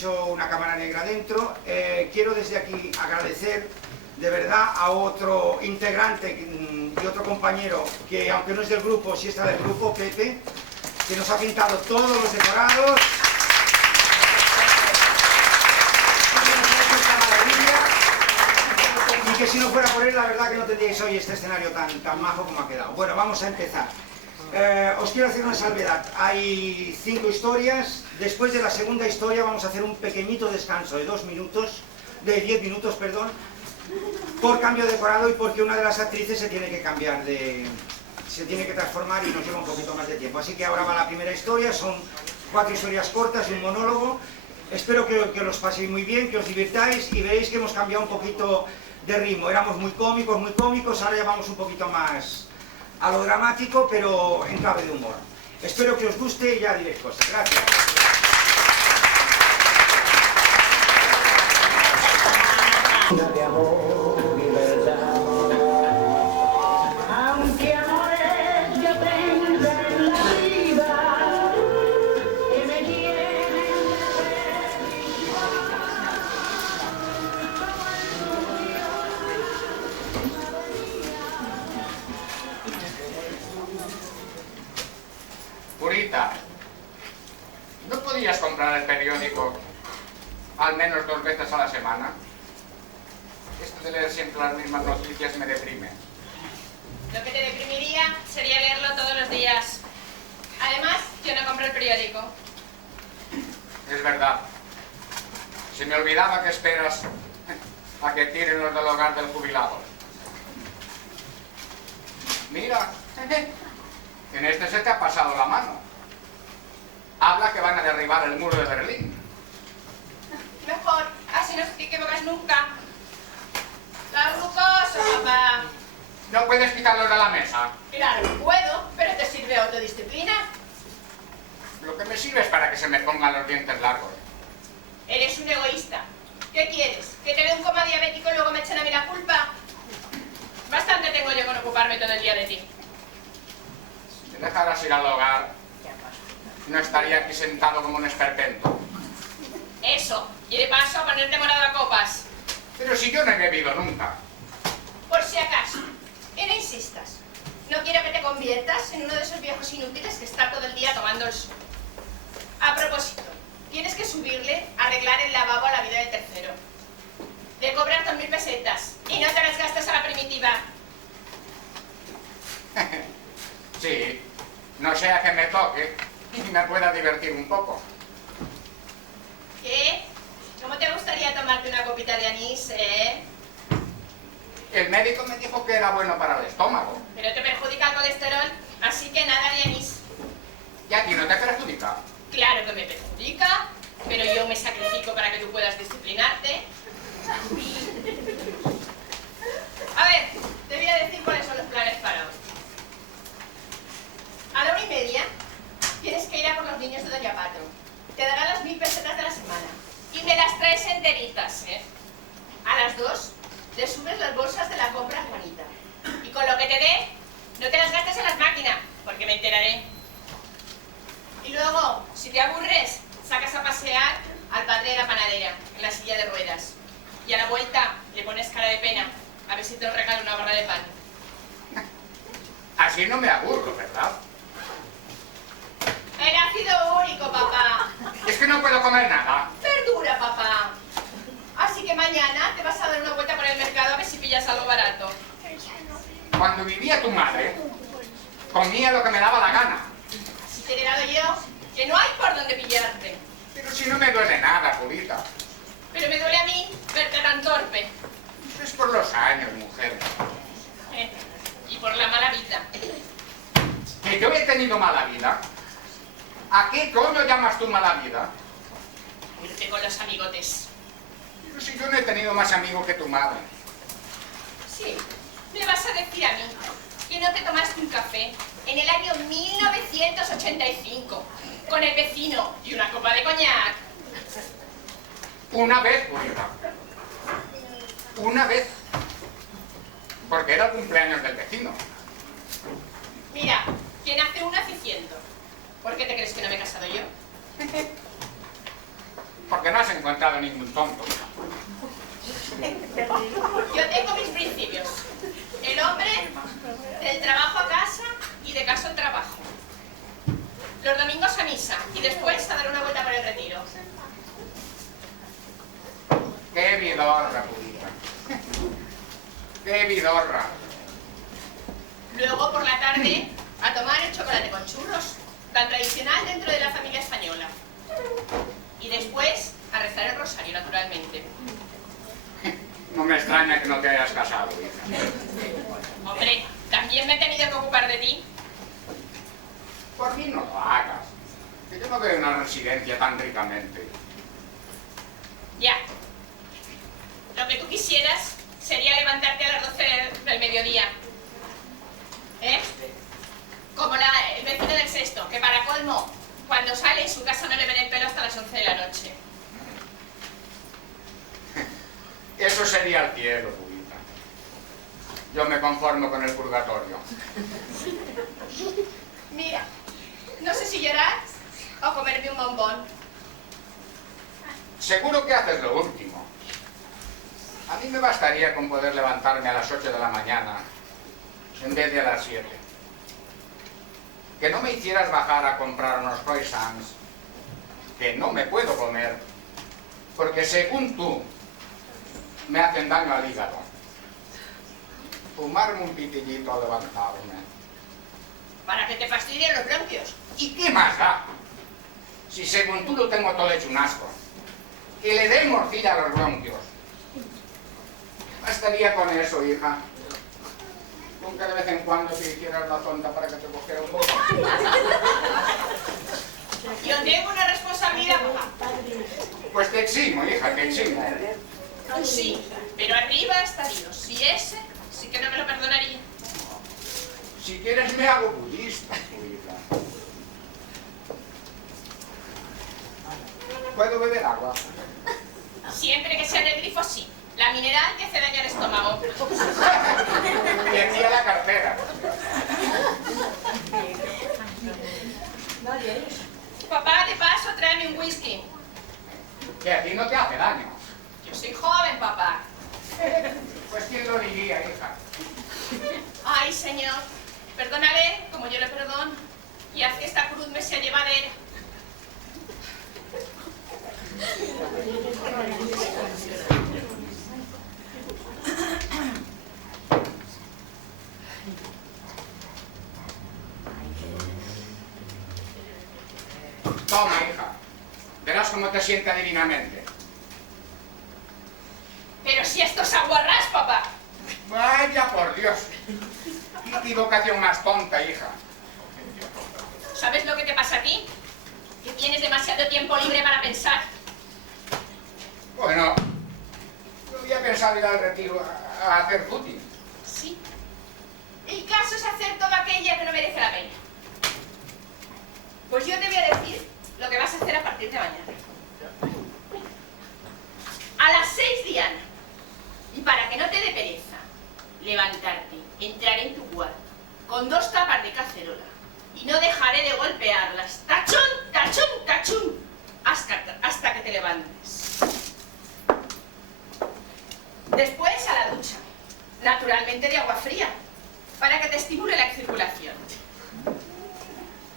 hecho una cámara negra dentro. Quiero desde aquí agradecer de verdad a otro integrante y otro compañero que, aunque no es del grupo, sí está del grupo, Pepe, que nos ha pintado todos los decorados. Y que si no fuera por él, la verdad que no tendríais hoy este escenario tan majo como ha quedado. Bueno, vamos a empezar. Os quiero hacer una salvedad. Hay 5 historias. Después de la segunda historia vamos a hacer un pequeñito descanso de 10 minutos, perdón, por cambio de decorado y porque una de las actrices se tiene que cambiar se tiene que transformar y nos lleva un poquito más de tiempo. Así que ahora va la primera historia. Son 4 historias cortas y un monólogo. Espero que los paséis muy bien, que os divirtáis y veréis que hemos cambiado un poquito de ritmo. Éramos muy cómicos, ahora ya vamos un poquito más a lo dramático, pero en clave de humor. Espero que os guste y ya diréis cosas. Gracias. De amor y verdad, aunque amores yo tenga en la vida que me tienen Purita, ¿no podías comprar el periódico al menos 2 veces a la semana? Esto de leer siempre las mismas noticias me deprime. Lo que te deprimiría sería leerlo todos los días. Además, yo no compro el periódico. Es verdad. Se me olvidaba que esperas a que tiren los del hogar del jubilado. Mira, en este se te ha pasado la mano. Habla que van a derribar el muro de Berlín. Mejor, así no te equivocas nunca. La glucosa, papá. ¿No puedes quitarlos de la mesa? Claro, puedo, pero te sirve autodisciplina. Lo que me sirve es para que se me pongan los dientes largos. Eres un egoísta. ¿Qué quieres? ¿Que te dé un coma diabético y luego me echen a mí la culpa? Bastante tengo yo con ocuparme todo el día de ti. Si me dejaras ir al hogar, no estaría aquí sentado como un esperpento. Eso, y de paso a ponerte morado a copas. Pero si yo no he bebido nunca. Por si acaso, y no insistas. No quiero que te conviertas en uno de esos viejos inútiles que está todo el día tomando el sol. A propósito, tienes que subirle, arreglar el lavabo a la vida del tercero. Le cobras 2000 pesetas y no te las gastes a la primitiva. Sí, no sea que me toque y me pueda divertir un poco. ¿Qué? ¿Cómo te gustaría tomarte una copita de anís, El médico me dijo que era bueno para el estómago. Pero te perjudica el colesterol, así que nada de anís. ¿Y a ti no te perjudica? Claro que me perjudica, pero yo me sacrifico para que tú puedas disciplinarte. A ver, te voy a decir cuáles son los planes para hoy. A la 1:30 tienes que ir a por los niños de Doña Pato. Te dará las 1000 pesetas de la semana. Y me las traes enteritas, A las 2 le subes las bolsas de la compra a Juanita. Y con lo que te dé, no te las gastes en las máquinas, porque me enteraré. Y luego, si te aburres, sacas a pasear al padre de la panadera, en la silla de ruedas. Y a la vuelta le pones cara de pena, a ver si te regala una barra de pan. Así no me aburro, ¿verdad? El ácido úrico, papá. Es que no puedo comer nada. Verdura, papá. Así que mañana te vas a dar una vuelta por el mercado a ver si pillas algo barato. Cuando vivía tu madre, comía lo que me daba la gana. Así te he dado yo, que no hay por dónde pillarte. Pero si no me duele nada, Purita. Pero me duele a mí verte tan torpe. Eso es por los años, mujer. Y por la mala vida. ¿Que yo he tenido mala vida? ¿A qué coño llamas tú mala vida? Irte con los amigotes. Pero si yo no he tenido más amigos que tu madre. Sí, me vas a decir a mí que no te tomaste un café en el año 1985 con el vecino y una copa de coñac. Una vez, Purita. Una vez. Porque era el cumpleaños del vecino. Mira, quien hace uno hace ciento. ¿Por qué te crees que no me he casado yo? Porque no has encontrado ningún tonto. Yo tengo mis principios. El hombre, del trabajo a casa y de casa al trabajo. Los domingos a misa y después a dar una vuelta por el retiro. ¡Qué vidorra, purita! ¡Qué vidorra! Luego por la tarde a tomar el chocolate con churros, tan tradicional dentro de la familia española. Y después a rezar el rosario, naturalmente. No me extraña que no te hayas casado, hija. Hombre, también me he tenido que ocupar de ti. Por mí no lo hagas. Que yo no veo una residencia tan ricamente. Ya. Lo que tú quisieras sería levantarte a las 12 del mediodía. ¿Eh? Como el vecino del sexto, que para colmo, cuando sale, su casa no le ven el pelo hasta las 11 de la noche. Eso sería el cielo, purita. Yo me conformo con el purgatorio. Mira, no sé si llorar o comerme un bombón. Seguro que haces lo último. A mí me bastaría con poder levantarme a las 8 de la mañana en vez de a las 7. Que no me hicieras bajar a comprar unos croissants que no me puedo comer porque según tú me hacen daño al hígado. Fumarme un pitillito al levantarme. Para que te fastidien los bronquios. ¿Y qué más da? Si según tú lo tengo todo hecho un asco. Que le dé morcilla a los bronquios. Bastaría con eso, hija. Con que de vez en cuando te hicieras la tonta para que te cogiera un poco. Yo tengo una responsabilidad, papá. Pues te eximo, hija, te eximo. Sí, pero arriba está Dios. Si ese, sí que no me lo perdonaría. Si quieres me hago budista, hija. ¿Puedo beber agua? Siempre que sea del grifo, sí. La mineral que hace daño al estómago. Y envía la cartera. Papá, de paso, tráeme un whisky. Que a ti no te hace daño. Yo soy joven, papá. Pues quién lo diría, hija. Ay, señor, perdónale como yo le perdono y haz que esta cruz me sea llevadera. Toma, hija. Verás cómo te sienta divinamente. Pero si esto es aguarrás, papá. Vaya por Dios. Qué equivocación más tonta, hija. ¿Sabes lo que te pasa a ti? Que tienes demasiado tiempo libre para pensar. Bueno, yo había pensado ir al retiro a hacer footing. Sí. El caso es hacer todo aquello que no merece la pena. Pues yo te voy a decir lo que vas a hacer a partir de mañana. A las 6, Diana. Y para que no te dé pereza, levantarte, entrar en tu cuarto, con 2 tapas de cacerola, y no dejaré de golpearlas, tachón, tachón, tachón, hasta que te levantes. Después a la ducha, naturalmente de agua fría, para que te estimule la circulación.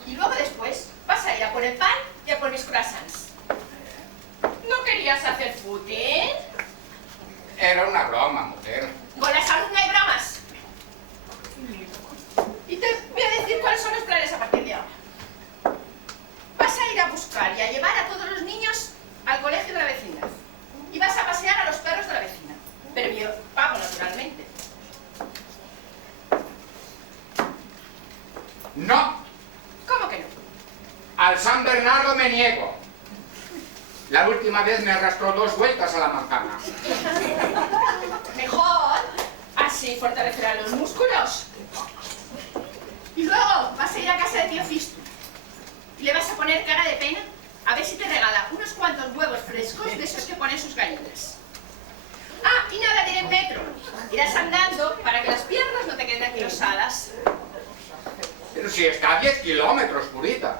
Y luego después vas a ir a por el pan y a por mis croissants. ¿No querías hacer footing? Era una broma, mujer. Con la salud no hay bromas. Y te voy a decir cuáles son los planes a partir de ahora. Vas a ir a buscar y a llevar a todos los niños al colegio de la vecindad. Y vas a pasear a los perros de la vecina. Pero yo pago, naturalmente. No, ¿Cómo que no? al San Bernardo me niego. La última vez me arrastró 2 vueltas a la manzana. Mejor, así fortalecerán los músculos. Y luego vas a ir a casa de tío Fisto. Y le vas a poner cara de pena a ver si te regala unos cuantos huevos frescos de esos que ponen sus gallinas. Ah, y nada de ir en metro. Irás andando para que las piernas no te queden anquilosadas. Pero si está a 10 kilómetros, purita.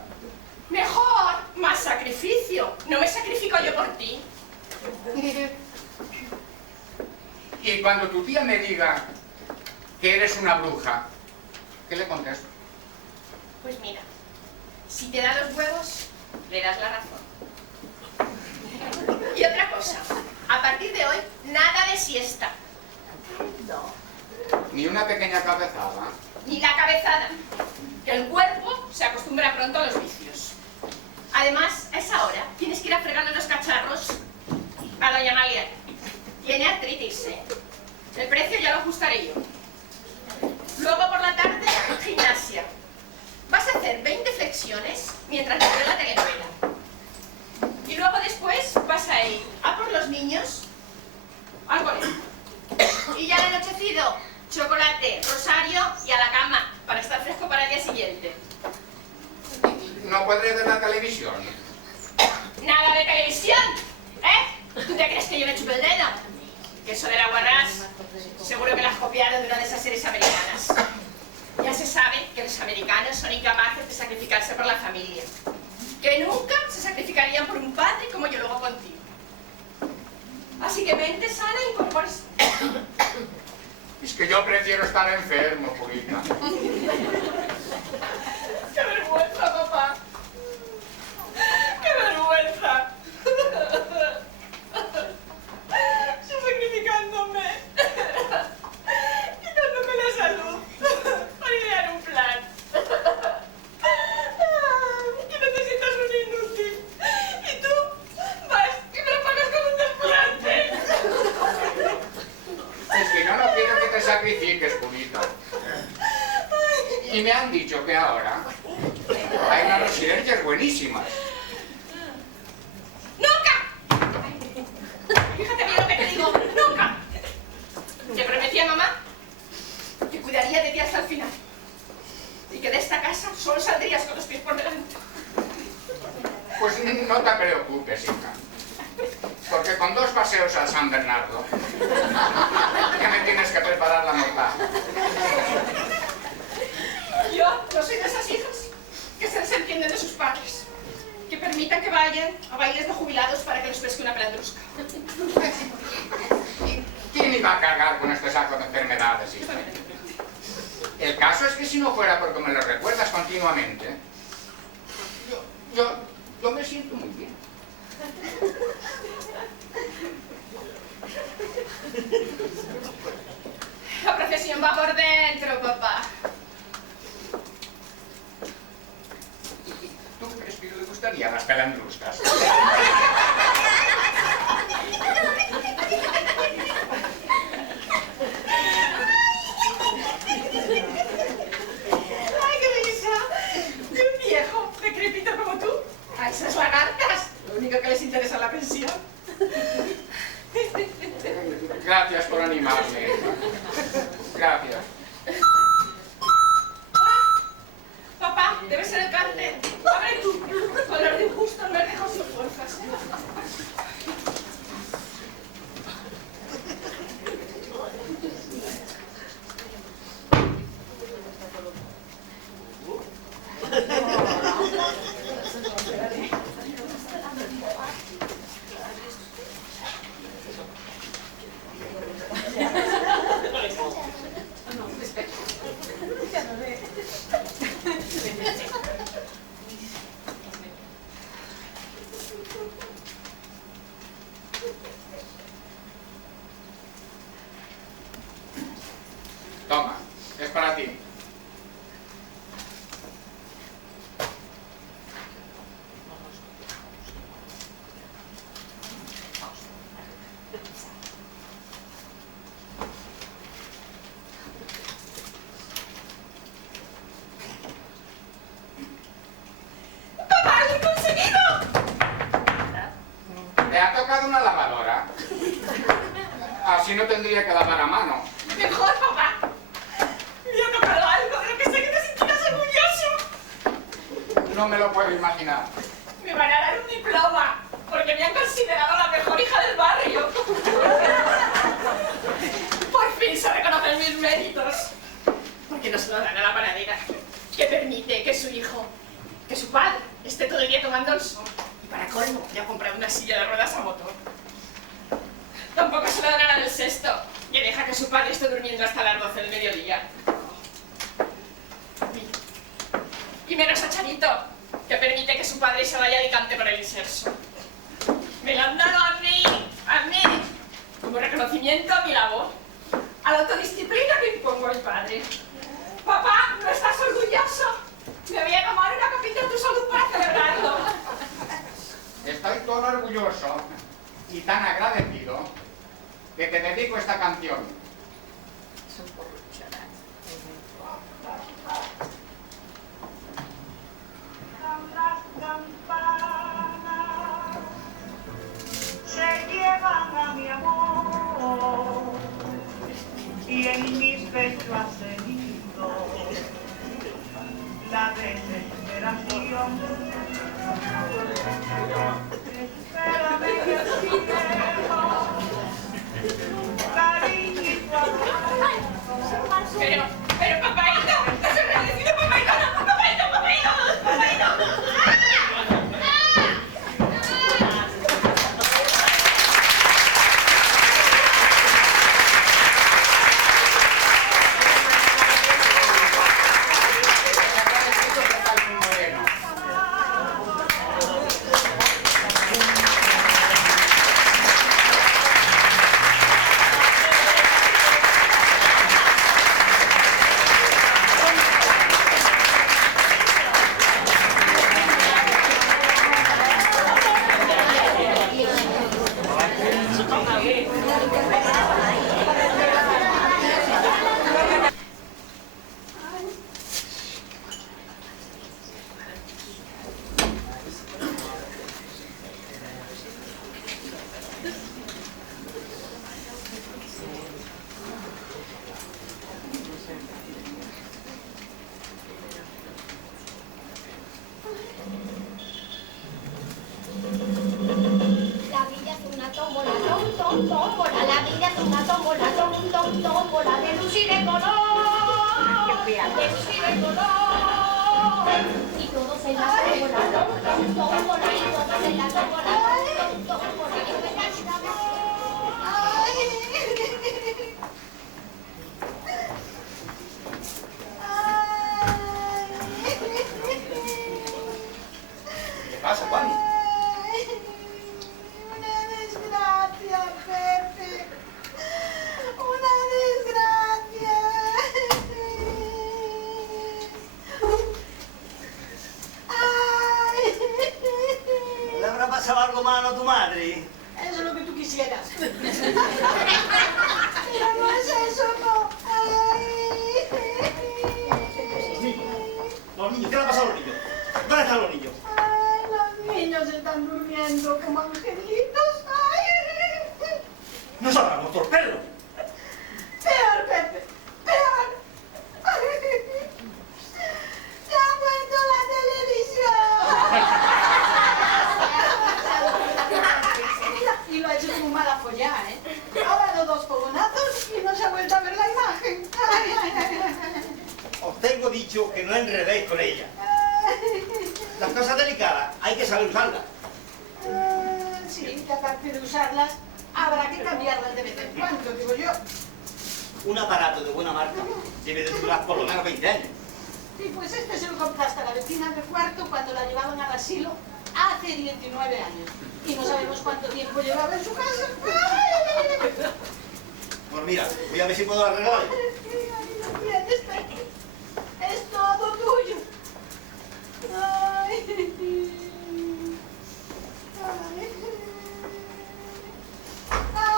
Mejor, más sacrificio. No me sacrifico yo por ti. Y cuando tu tía me diga que eres una bruja, ¿qué le contesto? Pues mira, si te da los huevos, le das la razón. Y otra cosa, a partir de hoy, nada de siesta. Ni una pequeña cabezada. Ni la cabezada, que el cuerpo se acostumbra pronto a los vicios. Además, a esa hora tienes que ir a fregarle los cacharros a doña Amalia. Tiene artritis, ¿eh? El precio ya lo ajustaré yo. Luego por la tarde, gimnasia. Vas a hacer 20 flexiones mientras ves la telenovela. Y luego después vas a ir a por los niños al colegio. Y ya al anochecido, chocolate, rosario y a la cama para estar fresco para el día siguiente. ¿No podré ver la televisión? Nada de televisión, ¿eh? ¿Tú te crees que yo me chupo el dedo? Que eso de la guarrás, seguro que la has copiado de una de esas series americanas. Ya se sabe que los americanos son incapaces de sacrificarse por la familia. Que nunca se sacrificarían por un padre como yo luego contigo. Así que mente sana y incorpórese. Es que yo prefiero estar enfermo, Purita. ¡Qué vergüenza, papá! ¡Qué vergüenza! Estoy sacrificándome. Quitándome la salud para idear un plan. Que no te sientas un inútil. Y tú vas y me lo pagas con un desplante. Es que yo no quiero que te sacrifiques, Purita. Y me han dicho que ahora hay unas residencias buenísimas. ¡Nunca! Fíjate bien lo que te digo. ¡Nunca! Te prometí a mamá que cuidaría de ti hasta el final. Y que de esta casa solo saldrías con los pies por delante. Pues no te preocupes, hija. Porque con 2 paseos a San Bernardo ya me tienes que preparar la mortaja. Yo no soy de esas hijas que se desentienden de sus padres, que permitan que vayan a bailes de jubilados para que les pesque una pelandrusca. ¿Quién iba a cargar con este saco de enfermedades, hija? El caso es que si no fuera porque me lo recuerdas continuamente, yo me siento muy bien. La profesión va por dentro, papá. ¿Tú crees que le gustarían las pelandruscas? ¡Ay, qué risa! De un viejo decrépito como tú a esas lagartas. Lo único que les interesa es la pensión. Gracias por animarme. Gracias. Papá, debe ser el cáncer. Abre tú. Con los de injusto no me dejo sin fuerzas. Toma, es para ti. ¡Papá, lo he conseguido! ¿Te ha tocado una lavadora? Así no tendría que lavar a mano. Mejor, papá. Me ha tocado algo de lo que sé que te sentirás orgulloso. No me lo puedo imaginar. Me van a dar un diploma, porque me han considerado la mejor hija del barrio. Por fin se reconocen mis méritos. Porque no se lo dan a la panadera, que permite que su padre, esté todo el día tomando el sol. Y para colmo, le ha comprado una silla de ruedas durmiendo hasta las 12 del mediodía. Y menos a Charito, que permite que su padre se vaya de cante por el inserso. Me lo han dado a mí, como reconocimiento a mi labor, a la autodisciplina que impongo al padre. Papá, ¿no estás orgulloso? Me voy a tomar una copita en tu salud para celebrarlo. Estoy todo orgulloso y tan agradecido que te dedico esta canción. Las campanas se llevan a mi amor y en mi pecho ha seguido la desesperación. Espérame que cariñito Pero papaito, ¿estás agradecido, papaito? ¡Papaito, papaito, papaito! La vida es una tómbola, tómbola. La vida es una tómbola, tómbola. De luz y de color. De luz y de color. Y todos en la tómbola, tómbola. Y todos en la tómbola, tómbola. Y me encanta. ¿Qué pasa, Juan? Una desgracia, Pepe. Una desgracia. Ay. ¿Le habrá pasado algo malo a tu madre? Eso es lo que tú quisieras. Pero no es eso, no. Ay. Los niños, ¿qué le ha pasado a los niños? ¿Dónde están los niños? Ay, los niños están durmiendo como angelitos. Ay. No se habrá muerto el perro. Peor, Pepe. Peor. Se ha puesto la televisión. Y lo ha hecho como mala follada, ¿eh? Ha dado 2 fogonazos y no se ha vuelto a ver la imagen. Ay, ay, ay, ay. Os tengo dicho que no enredéis con ella. Las cosas delicadas hay que saber usarlas. Sí, que aparte de usarlas, habrá que cambiarlas de vez en cuando, digo yo. Un aparato de buena marca debe de durar por lo menos 20 años. Y pues este se lo compraste a la vecina de cuarto cuando la llevaban al asilo hace 19 años. Y no sabemos cuánto tiempo llevaba en su casa. Pues mira, voy a ver si puedo arreglar. Ahí lo tienes, Pepe. Es todo tuyo. Ay. Ay.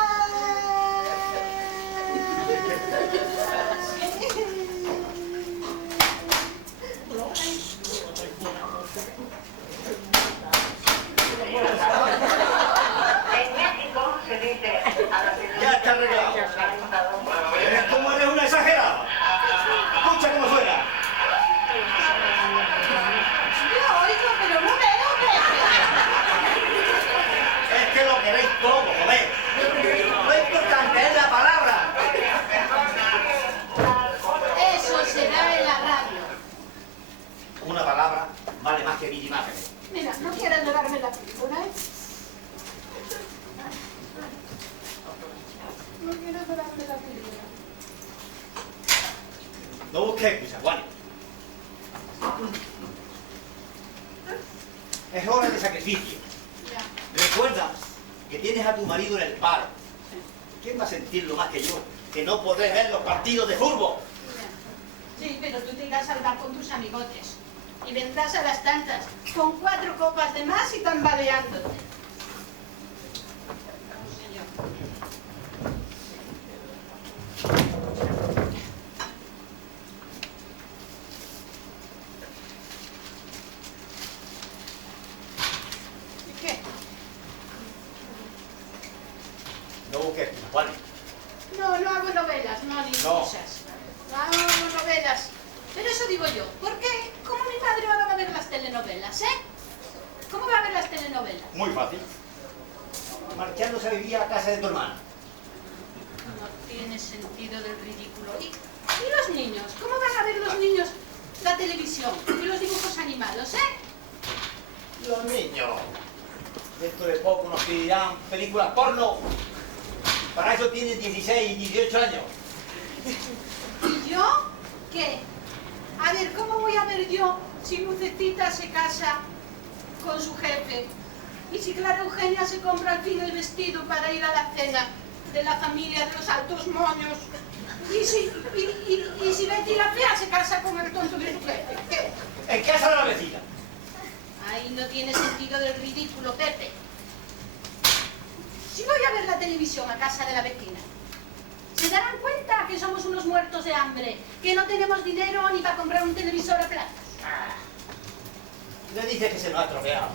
En México se dice a la Ya está arreglado. ¿Cómo eres una exagerada? Escucha como suena. Yo oigo, pero no veo, Pepe. Es que lo queréis todo, joder. Lo importante es la palabra. Eso será en la radio. Una palabra vale más que 1000 imágenes. Mira, no quieras llevarme la película, ¿eh? No quieras llevarme la escucha, Juan. Es hora de sacrificio. Recuerda que tienes a tu marido en el paro. ¿Quién va a sentirlo más que yo? Que no podré ver los partidos de fútbol. Sí, pero tú te irás al bar con tus amigotes y vendrás a las tantas con 4 copas de más y tambaleándote. Señor. ¿Y qué? No busques, Juan. No, no hago novelas, no, ni cosas. No hago novelas. Pero eso digo yo, ¿por qué? ¿Cómo mi padre va a ver las telenovelas, ¿Cómo va a ver las telenovelas? Muy fácil. Marchándose a vivir a la casa de tu hermana. No tiene sentido del ridículo. ¿Y los niños? ¿Cómo van a ver los niños la televisión y los dibujos animados, Los niños. Dentro de poco nos pedirán películas porno. Para eso tienen 16 y 18 años. ¿Y yo? ¿Qué? A ver, ¿cómo voy a ver yo si Lucecita se casa con su jefe? Y si Clara Eugenia se compra al fin el vestido para ir a la cena de la familia de los altos moños. Y si Betty la fea se casa con el tonto de su jefe. ¿Qué? ¿En qué casa de la vecina? Ahí no tiene sentido del ridículo, Pepe. Si voy a ver la televisión a casa de la vecina, ¿se darán cuenta que somos unos muertos de hambre? Que no tenemos dinero ni para comprar un televisor a platos. Le dices que se nos ha estropeado.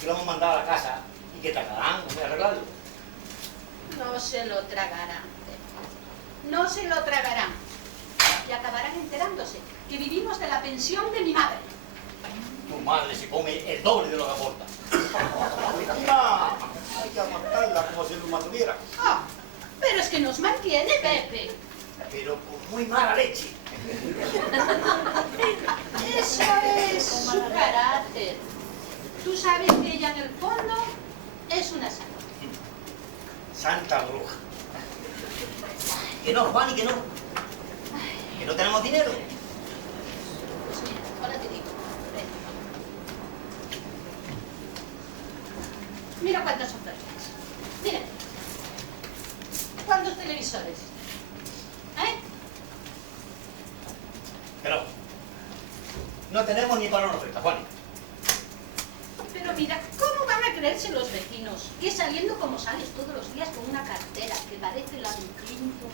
Que lo hemos mandado a la casa y que tardarán en arreglarlo. No se lo tragarán, Pepe. No se lo tragarán. Y acabarán enterándose que vivimos de la pensión de mi madre. Tu madre se come el doble de lo que aporta. ¡Mira! Hay que aguantarla como si no mantuviera. Ah, pero es que nos mantiene, Pepe. Pero con muy mala leche. Eso es su carácter. Tú sabes que ella en el fondo es una santa. Santa bruja. Que no, Juan, y que no. Que no tenemos dinero. Pues mira, ahora te digo. Ven. Mira cuántas ofertas. Mira. ¿Cuántos televisores? Pero no tenemos ni para una oferta, Juan. Pero mira, ¿cómo van a creerse los vecinos que saliendo como sales todos los días con una cartera que parece la de un quinto,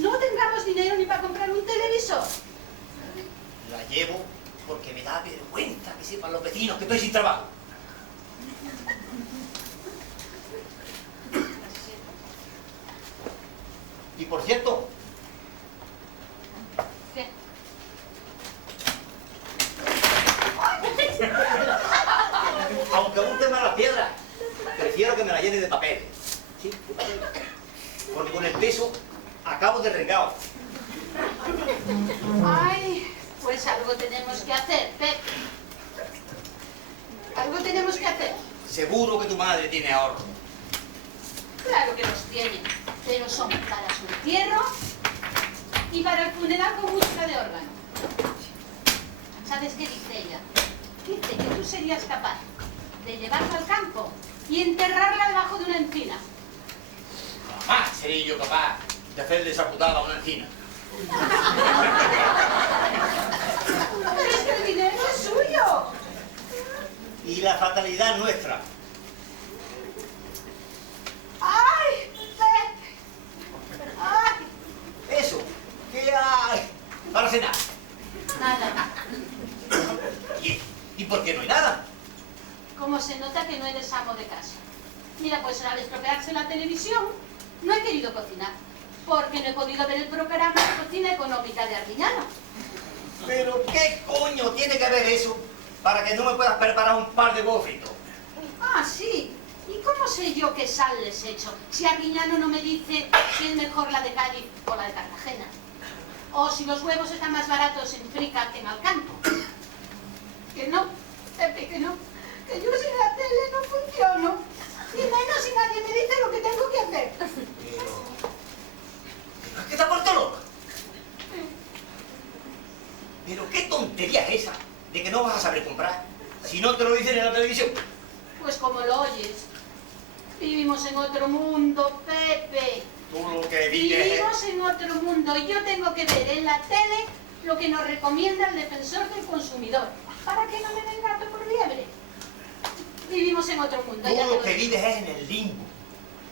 no tengamos dinero ni para comprar un televisor? La llevo porque me da vergüenza que sepan los vecinos que estoy sin trabajo. Y por cierto, ¿Qué? aunque aún te las piedras, prefiero que me la llene de papel. ¿Sí? Porque con el peso acabo de rengao. Ay, pues algo tenemos que hacer, Pepe. Algo tenemos que hacer. Seguro que tu madre tiene ahorro. Claro que los tiene, pero son para su entierro y para el funeral con música de órgano. ¿Sabes qué dice ella? Dice que tú serías capaz de llevarla al campo y enterrarla debajo de una encina. Jamás seré yo capaz de hacer desaputada a una encina. Pero es que el dinero es suyo. Y la fatalidad es nuestra. ¡Ay, Pepe! ¡Ay! Eso, ¿qué hay para cenar? Nada. ¿Y por qué no hay nada? Como se nota que no eres amo de casa. Mira, pues al estropearse la televisión, no he querido cocinar, porque no he podido ver el programa de cocina económica de Arguiñano. ¿Pero qué coño tiene que ver eso para que no me puedas preparar un par de huevos fritos? Ah, sí. ¿Y cómo sé yo qué sal les he hecho si Arguiñano no me dice si es mejor la de Cádiz o la de Cartagena? O si los huevos están más baratos en Frica que en Alcanto. Que no, Pepe, que no. Que yo sin la tele no funciono. Y menos si nadie me dice lo que tengo que hacer. ¿Es que te has vuelto loca? vivimos en otro mundo, Pepe. Tú lo que vives es... Vivimos en otro mundo y yo tengo que ver en la tele lo que nos recomienda el defensor del consumidor, para que no me den gato por liebre. Vivimos en otro mundo. Tú ya te lo que digo. vives es en el limbo.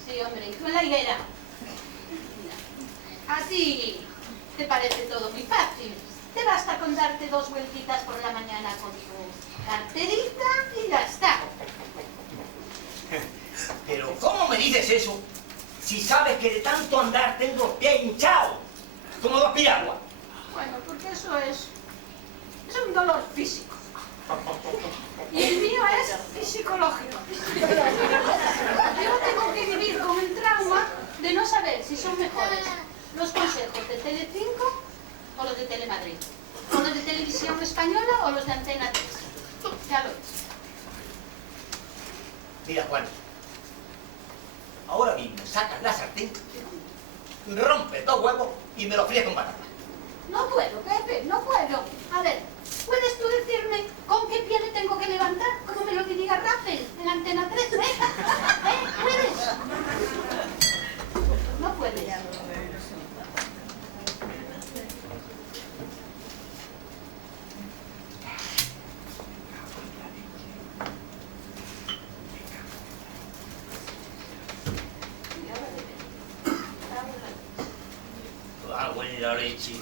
Sí, hombre, y tú en la higuera. Así te parece todo muy fácil. Te basta con darte 2 vueltitas por la mañana con tu carterita y ya está. Pero ¿cómo me dices eso si sabes que de tanto andar tengo los pies hinchados? Como 2 piraguas. Bueno, porque eso es un dolor físico. Y el mío es psicológico. Yo tengo que vivir con el trauma de no saber si son mejores los consejos de Telecinco o los de Telemadrid, o los de Televisión Española o los de Antena 3. Ya lo ves. Mira, Juan, ahora mismo sacas la sartén, rompes 2 huevos y me los fríes con patata. No puedo, Pepe, no puedo. A ver, ¿puedes tú decirme con qué pie me tengo que levantar? Como me lo diga Rafael en Antena 3, ¿eh? ¿Puedes? No puedes. Agua en la leche. Sí.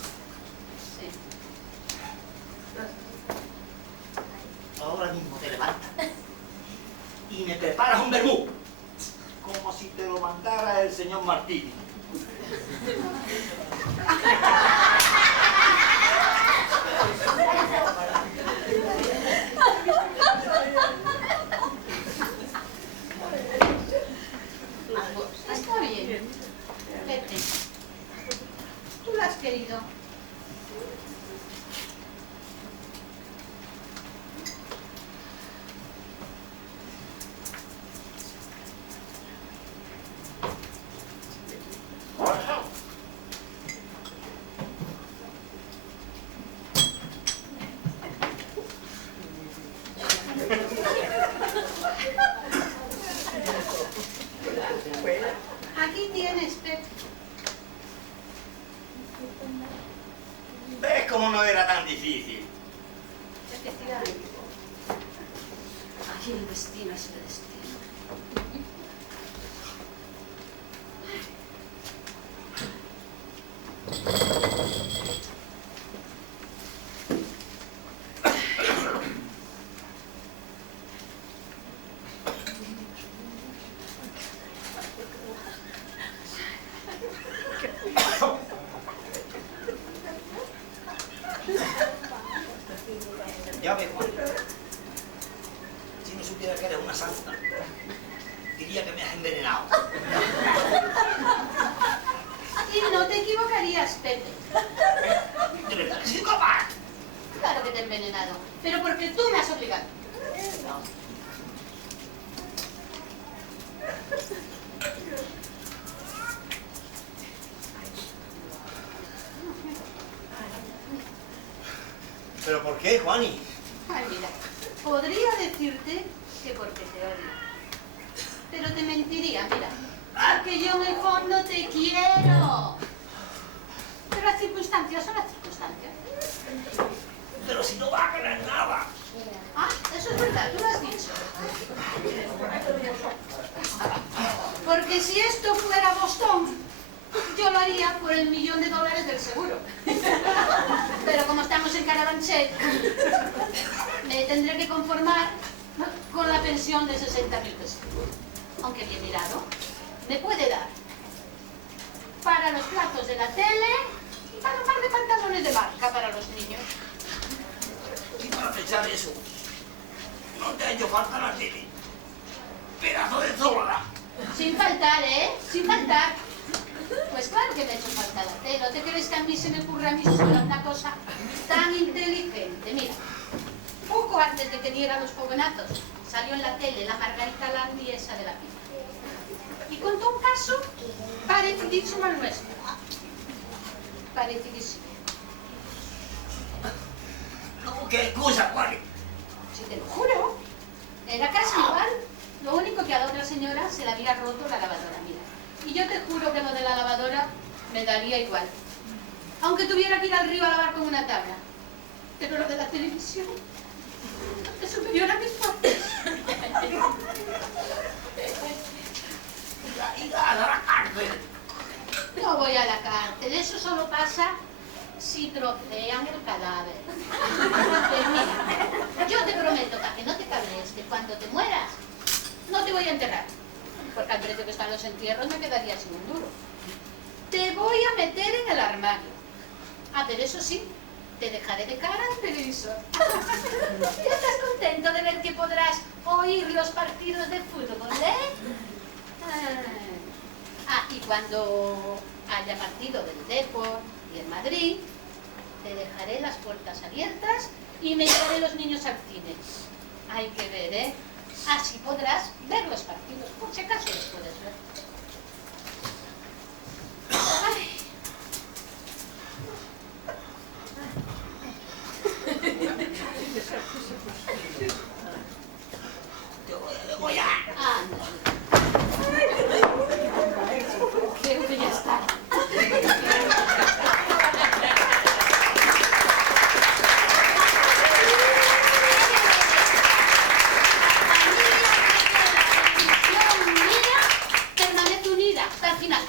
Ahora mismo te levantas y me preparas un vermú, como si te lo mandara el señor Martini. Está bien. Pepe, tú lo has querido. Aquí tienes, Pepe. ¿Ves cómo no era tan difícil? Efectivamente. Aquí el destino es el destino. Ya ves, Juan. Si no supiera que eres una santa, diría que me has envenenado. Y no te equivocarías, Pepe. De verdad, he sido capaz. Claro que te he envenenado, pero porque tú me has obligado. ¿Pero por qué, Juani? Ay, mira, podría decirte que porque te odio. Pero te mentiría, mira. Porque yo en el fondo te quiero. Pero las circunstancias son las circunstancias. Pero si no va a ganar nada. Ah, eso es verdad, tú lo has dicho. Porque si esto fuera Boston, yo lo haría por el $1.000.000 del seguro. Pero como estamos en Carabanchel, me tendré que conformar con la pensión de 60.000 pesos. Aunque bien mirado, me puede dar para los platos de la tele y para un par de pantalones de marca para los niños. Y para pensar eso, no te ha hecho falta la tele. Pedazo de zorra. Sin faltar, ¿eh? Sin faltar. Pues claro que me ha hecho falta la tele. ¿No te crees que a mí se me ocurre a mí sola una cosa tan inteligente? Mira, poco antes de que dieran los fogonazos, salió en la tele la Margarita Landi esa de la pipa. Y contó un caso parecidísimo al nuestro. Parecidísimo. No, qué excusa, Juani. Si te lo juro, era casi igual. Lo único dijo que a la otra señora se le había roto la lavadora, mira. Y yo te juro que lo de la lavadora me daría igual. Aunque tuviera que ir al río a lavar con una tabla. Pero lo de la televisión es superior a mis fuerzas. A la cárcel. No voy a la cárcel, eso solo pasa si trocean el cadáver. Pues mira, yo te prometo, para que no te cabrees, que cuando te mueras, no te voy a enterrar. Porque al precio que están los entierros me quedaría sin un duro. Te voy a meter en el armario. Ah, pero eso sí, te dejaré de cara al televisor. ¿Y estás contento de ver que podrás oír los partidos de fútbol, y cuando haya partido del Depor y el Madrid, te dejaré las puertas abiertas y me llevaré los niños al cine. Hay que ver, Así podrás ver los partidos, por si acaso los puedes ver. Ay. Voy a... Creo que ya está. Permanece unida hasta el final.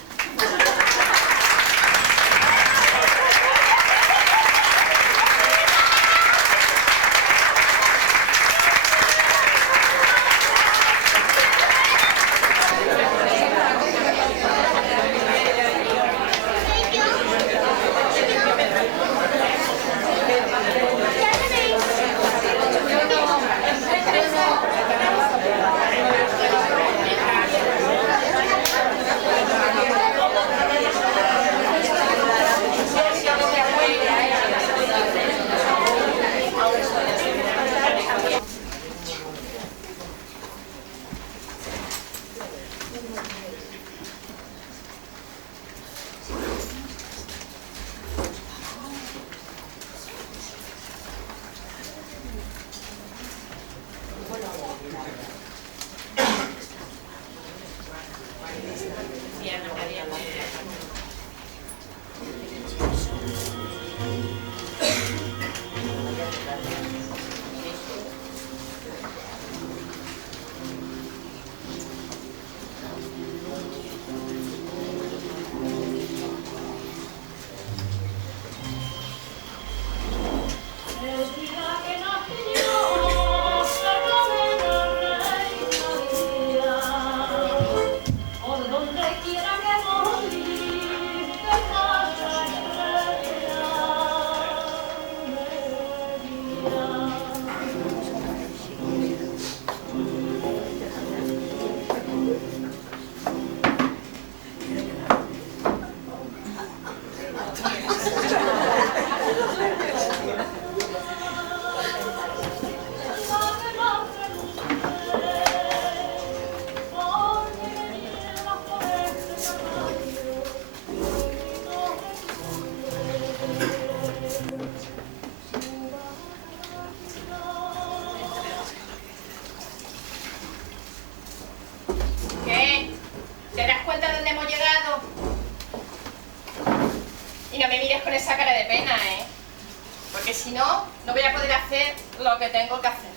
si no, no voy a poder hacer lo que tengo que hacer.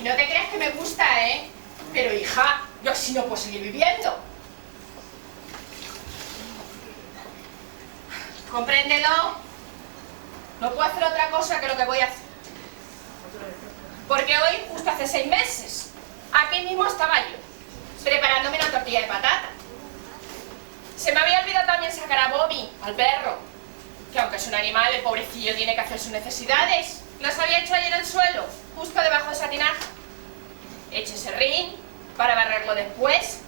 Y no te creas que me gusta, ¿eh? Pero hija, yo así no puedo seguir viviendo. Compréndelo. No puedo hacer otra cosa que lo que voy a hacer. Porque hoy, justo hace 6 meses, aquí mismo estaba yo, preparándome una tortilla de patata. Se me había olvidado también sacar a Bobby, al perro, que aunque es un animal, el pobrecillo tiene que hacer sus necesidades. Las había hecho ahí en el suelo, justo debajo de esa tinaja. Eché ese rin para barrerlo después,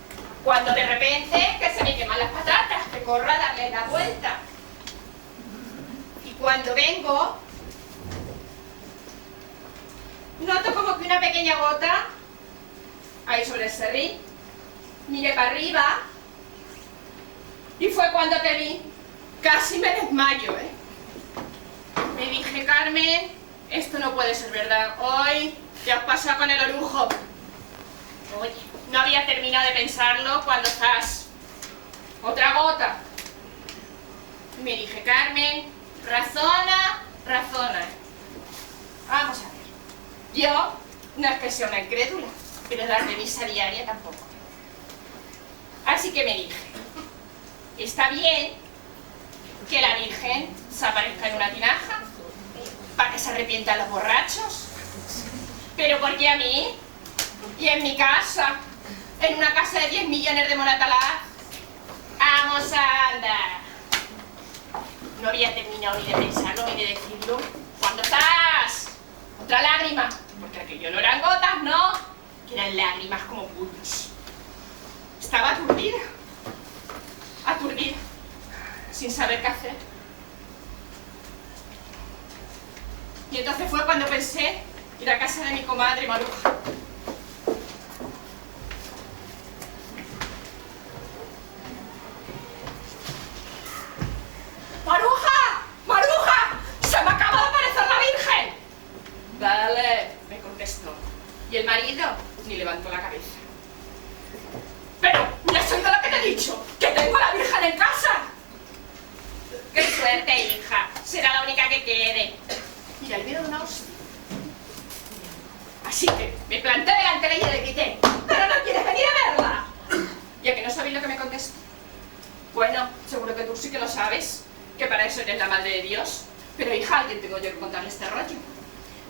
cuando de repente que se me queman las patatas, que corro a darle la vuelta. Y cuando vengo, noto como que una pequeña gota ahí sobre el serrín. Miré para arriba y fue cuando te vi. Casi me desmayo, ¿eh? Me dije, Carmen, esto no puede ser verdad. Hoy te has pasado con el orujo. Oye, no había terminado de pensarlo cuando estás... Otra gota. Y me dije, Carmen, razona, razona. Vamos a ver. Yo no es que sea una incrédula, pero dar de misa diaria tampoco. Así que me dije, está bien que la Virgen se aparezca en una tinaja para que se arrepientan los borrachos. Pero ¿por qué a mí? Y en mi casa, en una casa de 10 millones de monatalaz. Vamos a andar. No había terminado ni de pensarlo ni de decirlo. ¿Cuándo estás? Otra lágrima. Porque aquello no eran gotas, no. Que eran lágrimas como puños. Estaba aturdida. Aturdida. Sin saber qué hacer. Y entonces fue cuando pensé ir a casa de mi comadre Maruja. ¡Maruja! ¡Maruja! ¡Se me acaba de aparecer la Virgen! Vale, me contestó. Y el marido ni levantó la cabeza. Pero, ¿no has oído lo que te he dicho? ¡Que tengo a la Virgen en casa! ¡Qué suerte, hija! Será la única que quede. Mira, le voy a dar una hostia. Así que me planté delante de ella y le grité, ¿pero no quieres venir a verla? ¿Y a que no sabéis lo que me contestó? Bueno, seguro que tú sí que lo sabes, que para eso eres la madre de Dios. Pero hija, ¿a quién tengo yo que contarle este rollo?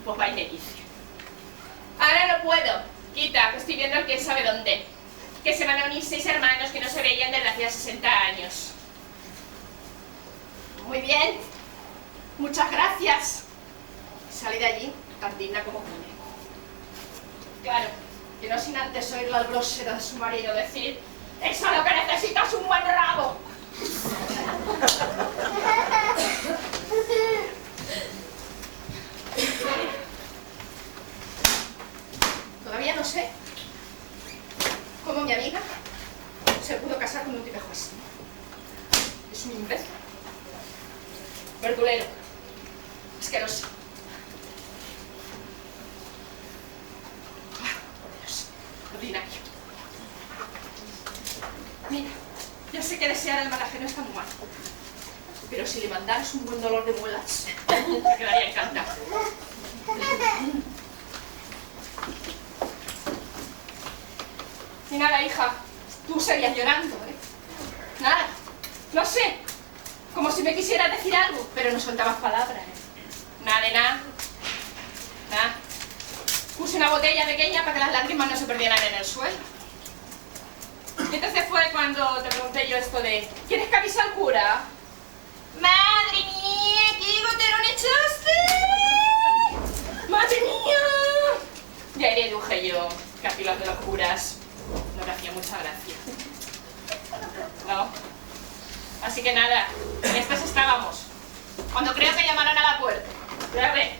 Pues va y me dice, ahora no puedo, quita, que estoy viendo el quién sabe dónde. Que se van a unir 6 hermanos que no se veían desde hacía 60 años. Muy bien, muchas gracias. Salí de allí tan digna como pude. Claro, que no sin antes oírlo al grosero de su marido decir, eso lo que necesitas es un buen rabo. Todavía no sé cómo mi amiga se pudo casar con un tipejo así. Es un imbécil. Verdulero. Asqueroso. Ordinario. Mira, ya sé que desear el mal ajeno está muy mal, pero si le mandaras un buen dolor de muelas, te quedaría encantado. Y nada, hija, tú seguías llorando, ¿eh? Nada, no sé, como si me quisieras decir algo, pero no soltabas palabras, ¿eh? Nada de nada, nada. Puse una botella pequeña para que las lágrimas no se perdieran en el suelo. Y entonces fue cuando te pregunté yo esto de, ¿quieres que avise al cura? ¡Madre mía! ¡Qué goterón echaste! ¡Madre mía! Ya le deduje yo que aquí los de los curas no me hacía mucha gracia. ¿No? Así que nada, en estas estábamos. Cuando creo que llamaron a la puerta. Ya ve.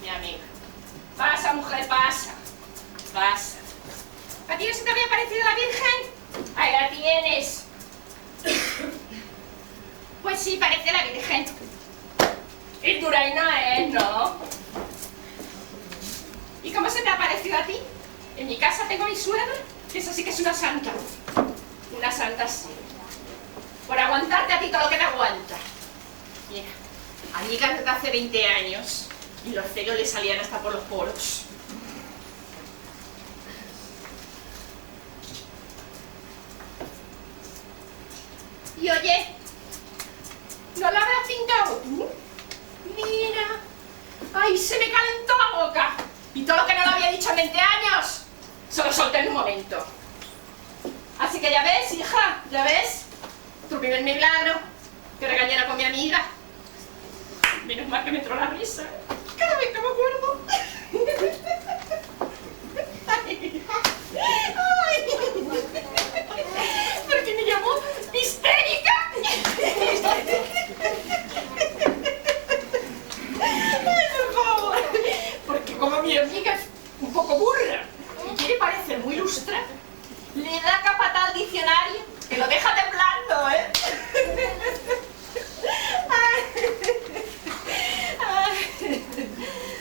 Mi amiga. Pasa, mujer, pasa. Pasa. ¿A ti no se te había parecido la Virgen? Ahí la tienes. Pues sí, parece la Virgen. Y dura y no es, ¿no? ¿Y cómo se te ha parecido a ti? En mi casa tengo a mi suegra, que esa sí que es una santa. Una santa sí. Por aguantarte a ti todo lo que te aguanta. Mira, amiga desde hace 20 años y los celos le salían hasta por los poros. Y oye, ¿no la habrás pintado tú? Mira, ay, se me calentó la boca. Y todo lo que no lo había dicho en 20 años, se lo solté en un momento. Así que ya ves, hija, ya ves, tu primer milagro, que regañara con mi amiga. Menos mal que me entró la risa, ¿eh? Cada vez que me acuerdo. Ay. Porque me llamó histérica. Ay, por favor. Porque como mi amiga es un poco burra y quiere parecer muy ilustra, le da capata al diccionario que lo deja temblando, ¿eh? Ay.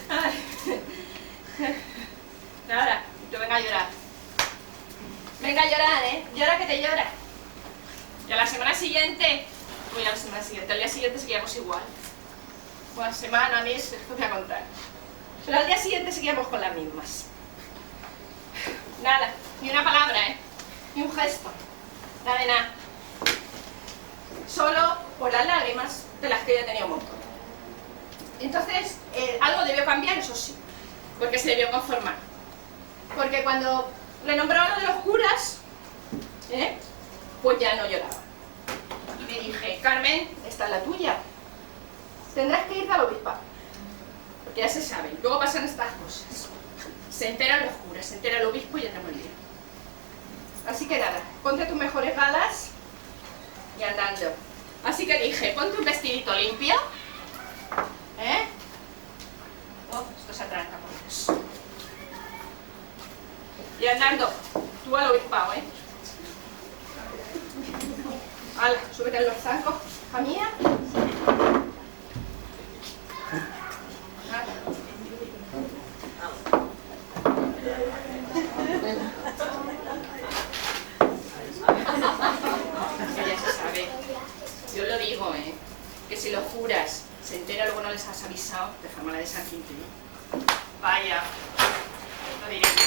Ay. Ay. Venga a llorar, ¿eh? Llora que te llora. Y a la semana siguiente... Uy, a la semana siguiente. Al día siguiente seguíamos igual. Una semana, mes, os voy a contar. Pero al día siguiente seguíamos con las mismas. Nada, ni una palabra, ¿eh? Ni un gesto. Nada de nada. Solo por las lágrimas de las que ella tenía un montón. Entonces, algo debió cambiar, eso sí. Porque se debió conformar. Porque cuando le nombraron lo de los curas, pues ya no lloraba. Y le dije, Carmen, esta es la tuya. Tendrás que irte al obispado. Porque ya se sabe, luego pasan estas cosas. Se enteran los curas, se entera el obispo y ya te lío. Así que nada, ponte tus mejores galas y andando. Así que dije, ponte un vestidito limpio. Oh, esto se atranca por Dios. Y andando, tú al obispado, Hala, súbete en los zancos, hija mía. Que ya se sabe. Yo lo digo, que si los curas se entera, luego no les has avisado de forma la de San Quintín. Vaya, lo diré yo.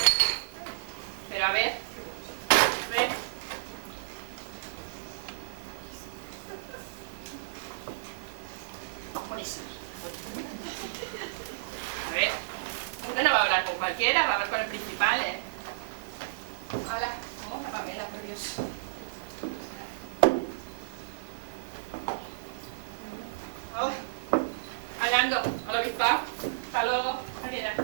Pero a ver. Buenísimo. A ver, uno no va a hablar con cualquiera, va a hablar con el principal, Hola, ¿cómo? La Pamela, por Dios. Hablando al obispado. Hasta luego, Mariana.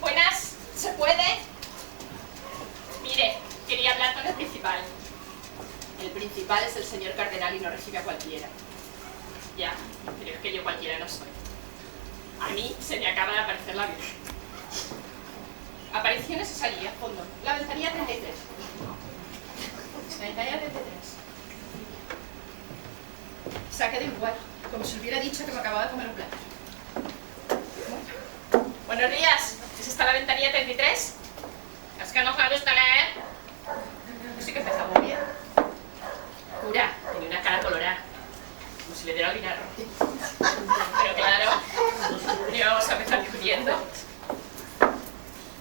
Buenas, ¿se puede? Mire, quería hablar con el principal. El principal es el señor cardenal y no recibe a cualquiera. Ya, pero es que yo cualquiera no soy. A mí se me acaba de aparecer la Virgen. Apariciones esa guía, fondo. La ventanilla 33. La ventanilla 33. Se ha quedado igual, como si hubiera dicho que me acababa de comer un plato. Buenos días, ¿es esta la ventanilla 33? Es que no sabe usted leer. Yo sí que empezaba muy bien. Cura, tenía una cara colorada. Como si le diera el vinagre. Pero claro, no íbamos a empezar discutiendo.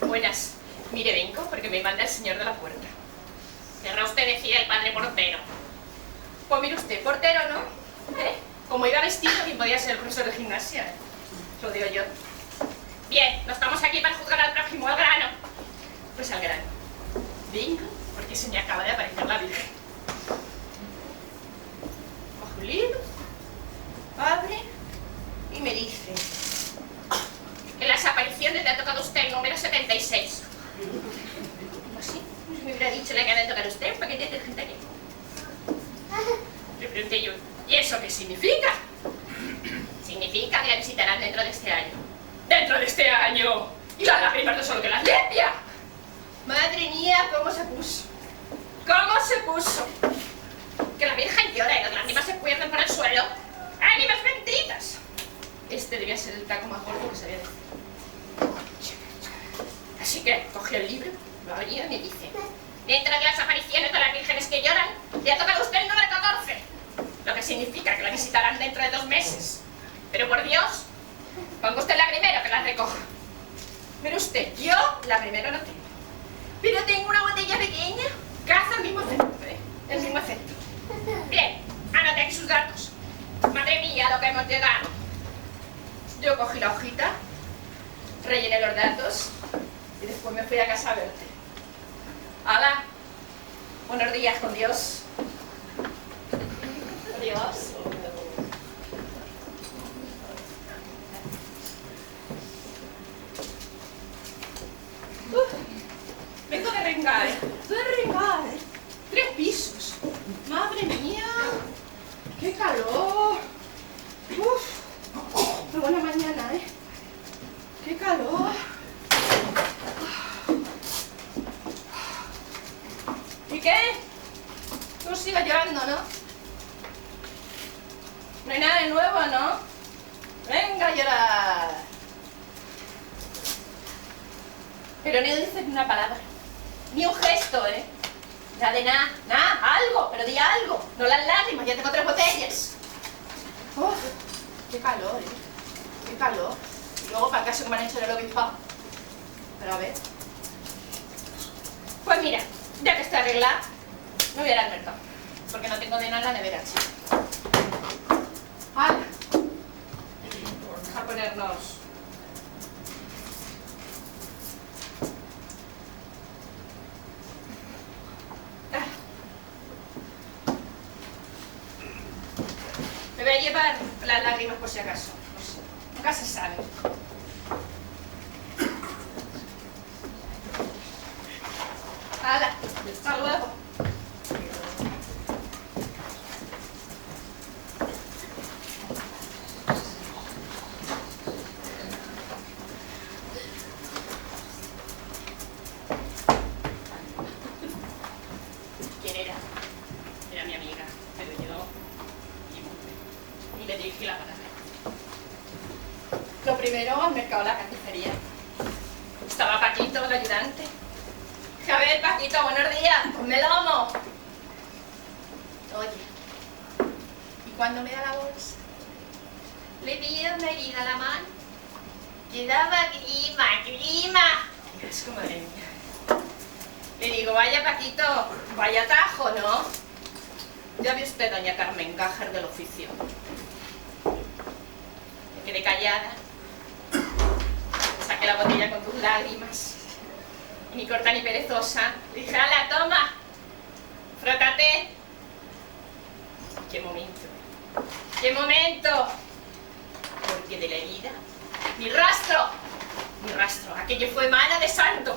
Buenas. Mire, vengo porque me manda el señor de la puerta. Querrá usted decir el padre portero. Pues mire usted, portero, ¿no? Como iba vestido, bien podía ser el profesor de gimnasia. Lo digo yo. Bien, no estamos aquí para juzgar al prójimo, al grano. Pues al grano. Vengo porque se me acaba de aparecer la Virgen. Coge un libro, abre y me dice: en las apariciones le ha tocado a usted el número 76. ¿Así? Me hubiera dicho le que ha de tocar a usted un paquete de detergente aquí. Le pregunté yo: ¿y eso qué significa? Significa que la visitarán dentro de este año. ¡Dentro de este año! ¡Y las lágrimas no solo que las limpia! Madre mía, ¿cómo se puso? ¿Cómo se puso? Que la Virgen llora y las lágrimas se pierden por el suelo. ¡Ánimas benditas! Este debía ser el taco más gordo que se había decir. Así que cogí el libro, lo abría y me dice: dentro de las apariciones de las vírgenes que lloran, le ha tocado a usted el número 14. Lo que significa que la visitarán dentro de 2 meses. Pero por Dios, ponga usted la primera que la recoja. Mire usted, yo la primera no tengo. Pero tengo una botella pequeña que hace el mismo efecto, el mismo efecto. Bien, anote aquí sus datos. Madre mía, lo que hemos llegado. Yo cogí la hojita, rellené los datos y después me fui a casa a verte. ¡Hala! Buenos días, con Dios. Adiós. Vengo de Rengae. 3 pisos. Madre mía. ¡Qué calor! ¡Uf! ¡Qué buena mañana, ¡Qué calor! llorando, ¿no? No hay nada de nuevo, ¿no? Venga a llorar. Pero no dices ni una palabra, ni un gesto, ¿eh? Nada de nada, algo, pero di algo. No las lágrimas, ya tengo 3 botellas. Uf, qué calor, ¿eh? Qué calor. Y luego para el caso que me han hecho en el obispado. Pero a ver. Pues mira, ya que estoy arreglada, me voy a ir al mercado. Porque no tengo de nada en la nevera, chico. ¡Hala! Vamos a ponernos... Me voy a llevar las lágrimas por si acaso. No sé, nunca se sabe. ¡Hala! ¡Hasta luego! ¿Quién era? Era mi amiga, pero yo y le dirigí la palabra. Lo primero, al mercado de la carnicería. Estaba Paquito, el ayudante. Dije, a ver, Paquito, buenos días, ponme lomo. Oye, ¿y cuando me da la bolsa? Le pillé una herida a la mano. Quedaba grima. Es como madre mía. Le digo, vaya Paquito, vaya tajo, ¿no? Ya ve usted, doña Carmen, gajer del oficio. Me quedé callada. Saqué la botella con tus lágrimas. Y ni corta ni perezosa. Le dije, ¡hala, toma! ¡Frótate! ¡Qué momento! ¡Qué momento! Porque de la herida, ni rastro. Aquello fue mano de santo.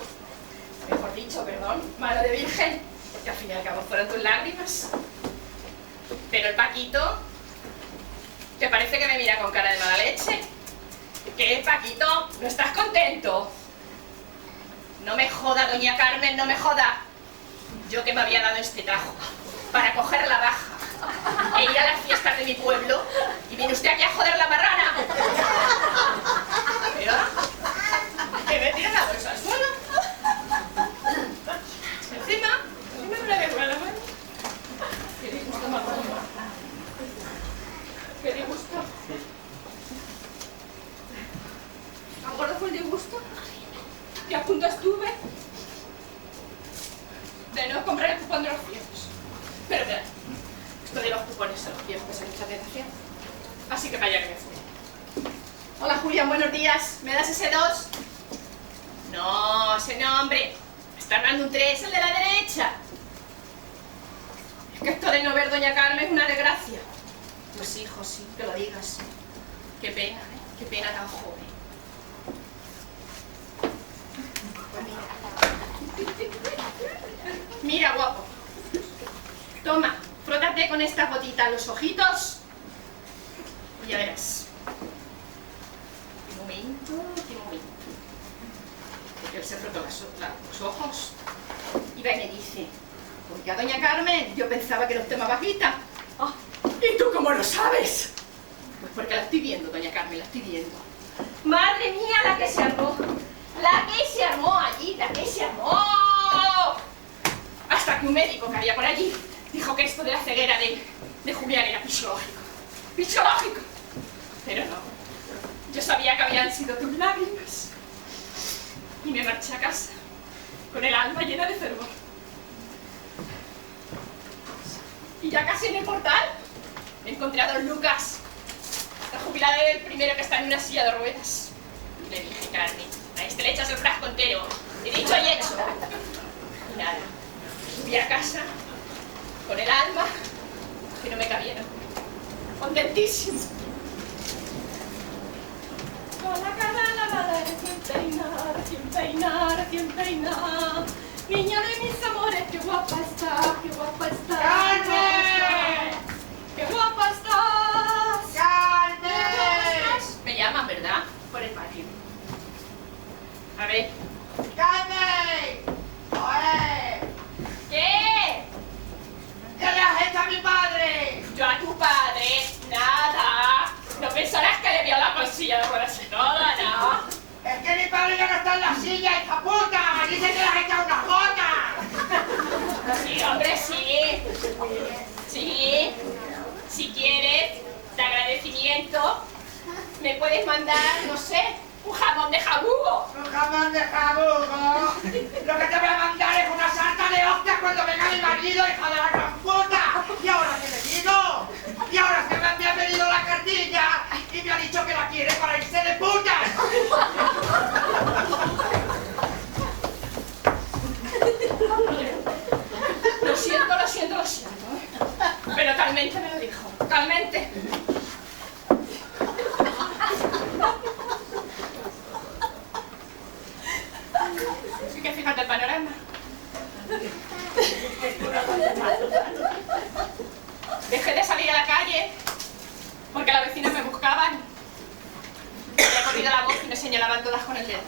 Mejor dicho, perdón, mano de virgen. Que al fin y al cabo fueron tus lágrimas. Pero el Paquito, que parece que me mira con cara de mala leche. ¿Qué, Paquito? ¿No estás contento? No me joda, doña Carmen, no me joda. Yo que me había dado este tajo para coger la baja e ir a las fiestas de mi pueblo, y viene usted aquí a joder la marrana. ¿Verdad? ¿Que me tira la bolsa al suelo? Encima me la dejo a la mano. Qué disgusto, mamá. Qué disgusto. ¿Tan gordo fue el disgusto? Que a punto estuve de no comprar el cupón de los viejos. Pero espera, esto de los cupones a los viejos es mucha tentación. Así que para allá que me fui. Hola Julián, buenos días. ¿Me das ese 2? No, ese no, hombre. Me está dando un 3, el de la derecha. Es que esto de no ver doña Carmen es una desgracia. Pues hijo, sí, que lo digas. Qué pena, ¿eh? Qué pena tan joven. Mira, guapo. Toma, frótate con esta gotita los ojitos y ya verás. Qué momento. Porque él se frotó los ojos y va y me dice, porque a doña Carmen yo pensaba que era usted más bajita. Oh, ¿y tú cómo lo sabes? Pues porque la estoy viendo, doña Carmen, la estoy viendo. Madre mía, la que se armó. La que se armó allí, la que se armó. Hasta que un médico que había por allí dijo que esto de la ceguera de Julián era fisiológico. ¡Fisiológico! Pero no. Yo sabía que habían sido tus lágrimas. Y me marché a casa con el alma llena de fervor. Y ya casi en el portal me encontré a don Lucas. La jubilada del primero que está en una silla de ruedas. Y le dije, Carmen, a este le echas el frasco entero. He dicho y hecho. Y nada. Fui a casa con el alma que no me cabieron. Contentísimo. Con la cara lavada, recién peinada. Niña de mis amores, qué guapa está, qué guapa está. ¡Carmen! ¡Qué guapa estás! ¡Carmen! Me llaman, ¿verdad? Por el patio. A ver. ¡Carmen! ¡Oye! ¿Qué? ¿Qué le has hecho a mi padre? la quiere para irse de putas. Lo siento, lo siento, lo siento. Pero talmente me lo dijo. Talmente. Así que fíjate el panorama. Dejé de salir a la calle porque las vecinas me buscaban. Me había corrido la voz y me señalaban todas con el dedo.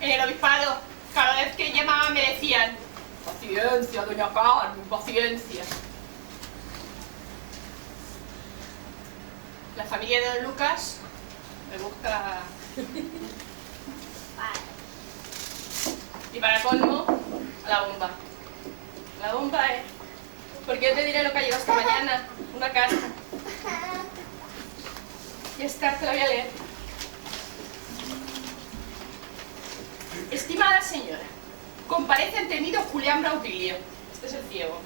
En el obispado, cada vez que llamaban me decían: paciencia, doña Carmen, paciencia. La familia de don Lucas me busca. Y para colmo, la bomba. La bomba es... Porque yo te diré lo que ha llegado esta mañana. Una carta. Y esta carta la voy a leer. Estimada señora, comparece ante mí don Julián Brautilio, este es el ciego,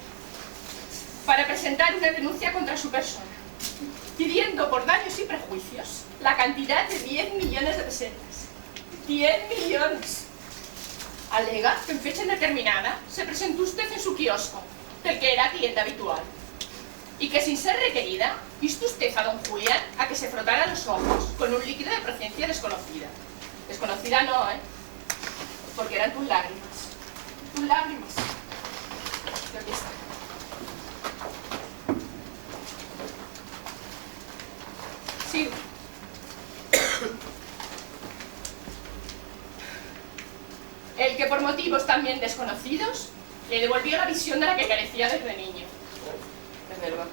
para presentar una denuncia contra su persona, pidiendo por daños y prejuicios la cantidad de 10 millones de pesetas. 10 millones. Alega que en fecha indeterminada se presentó usted en su kiosco, del que era cliente habitual, y que sin ser requerida, visto usted a don Julián a que se frotara los ojos con un líquido de procedencia desconocida. Desconocida no, porque eran tus lágrimas. Tus lágrimas. Y aquí está. Sigo. El que por motivos también desconocidos le devolvió la visión de la que carecía desde niño. Desde luego.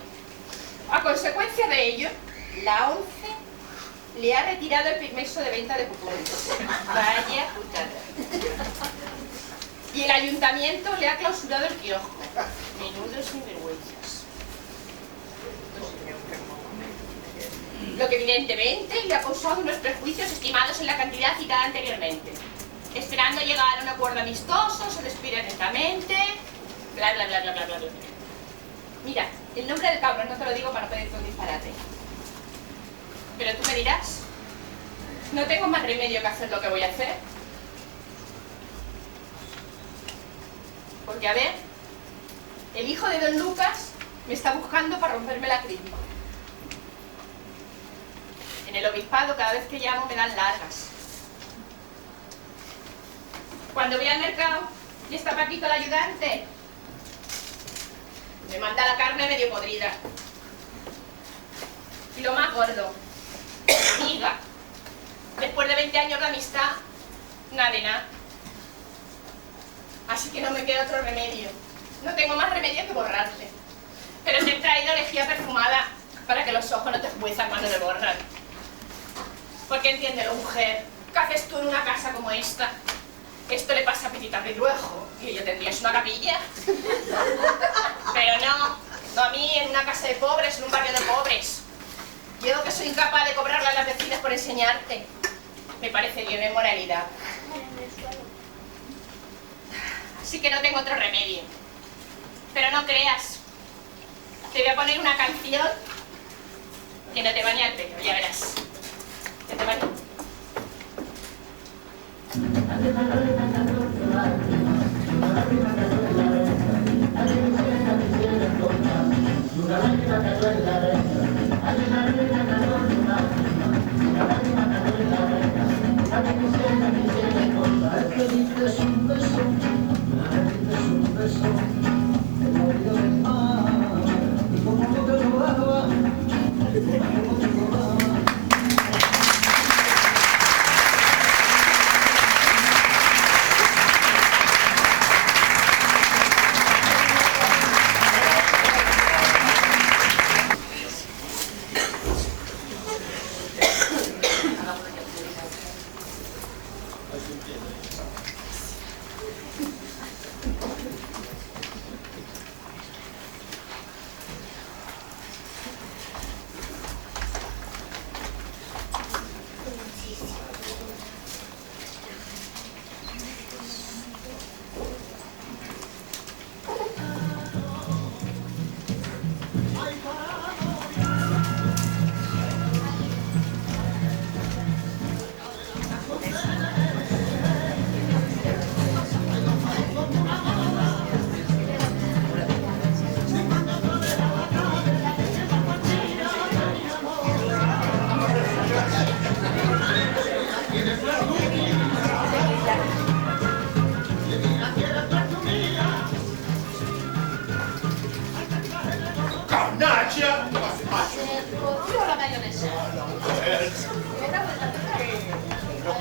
A consecuencia de ello, la ONCE le ha retirado el permiso de venta de cupones. Vaya putada. Y el ayuntamiento le ha clausurado el kiosco. Menudos sinvergüenzas. Lo que evidentemente le ha causado unos prejuicios estimados en la cantidad citada anteriormente. Esperando llegar a un acuerdo amistoso, se despide atentamente, bla bla bla bla bla bla bla. Mira, el nombre del cabrón no te lo digo para no pedirte un disparate. Pero tú me dirás, no tengo más remedio que hacer lo que voy a hacer. Porque a ver, el hijo de don Lucas me está buscando para romperme la crisma. En el obispado cada vez que llamo me dan largas. Cuando voy al mercado y está Paquito el ayudante, me manda la carne medio podrida. Y lo más gordo, amiga, después de 20 años de amistad, nada de nada. Así que no me queda otro remedio. No tengo más remedio que borrarte. Pero te he traído lejía perfumada para que los ojos no te juezan cuando te borran. Porque entiéndelo, mujer, ¿qué haces tú en una casa como esta? Esto le pasa a Petita Ridruejo, y ella tendrías una capilla. Pero no a mí en una casa de pobres, en un barrio de pobres. Yo que soy incapaz de cobrarle a las vecinas por enseñarte. Me parecería una inmoralidad. Así que no tengo otro remedio. Pero no creas. Te voy a poner una canción que no te baña el pelo, ya verás. Que te baña.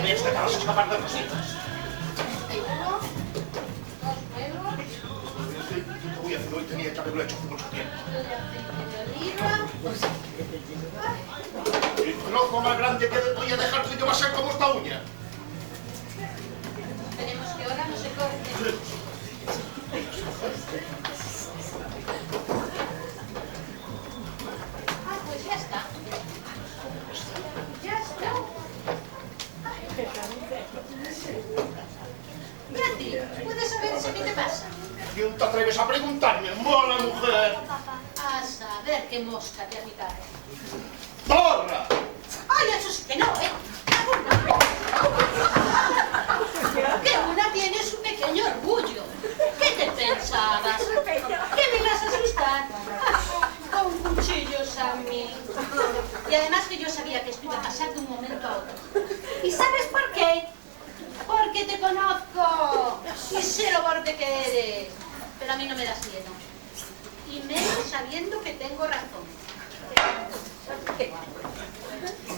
mes te vas a escapar de cositas. 31, 2 huevos, ¿Qué voy a hacer hoy? Tenía que haberlo hecho hace mucho tiempo. oliva. El trozo más grande que voy a dejar tuyo va a ser como esta uña. Esperemos que ahora no se corte. Ah, pues ya está. Ya está. ¿Y a ti? ¿Puedes saber si a mí te pasa? ¿Quién te atreves a preguntarme, mala mujer? A saber qué mosca te ha picado. ¡Zorra! ¡Ay, eso sí que no, eh! Que una tiene su pequeño orgullo. ¿Qué te pensabas? ¿Que me ibas a asustar? Con cuchillos a mí. Y además que yo sabía que esto iba a pasar de un momento a otro. ¿Y sabes por qué? Porque te conozco y sé lo borde que eres. Pero a mí no me das miedo. Y menos sabiendo que tengo razón.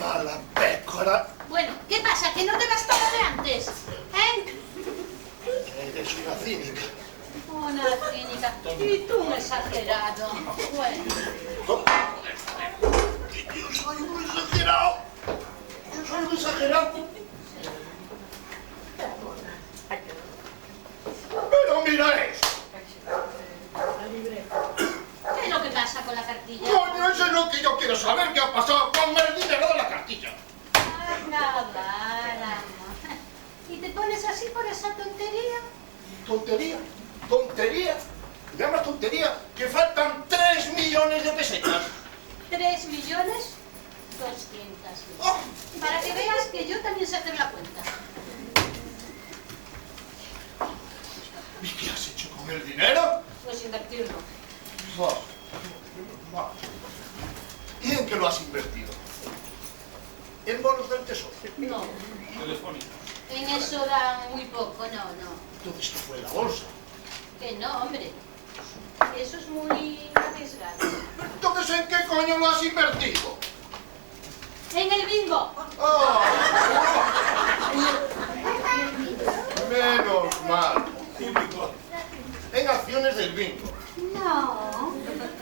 Mala pécora. Bueno, ¿qué pasa? ¿Que no te bastó lo de antes? ¿Eh? Eres una cínica. Una cínica. Y tú un exagerado. Bueno, Yo soy un exagerado. Yo soy un exagerado. Pero mira esto. ¿qué es lo que pasa con la cartilla? Coño, eso es lo que yo quiero saber. ¿Qué ha pasado con el dinero de la cartilla? Acabar, amor. ¿Y te pones así por esa tontería? Tontería. Tontería. Llama tontería que faltan 3 millones de pesetas. 3 millones 200.000. Oh, Para que veas que yo también sé hacer la cuenta. ¿Y qué has hecho con el dinero? Pues invertirlo. ¿Y en qué lo has invertido? ¿En bonos del tesoro? No, Telefónicos. en eso da muy poco, no. Entonces, ¿qué fue la bolsa? Que no, hombre. Eso es muy arriesgado. Entonces, ¿en qué coño lo has invertido? En el bingo. ¡Ah! Menos mal. En acciones del bingo. No,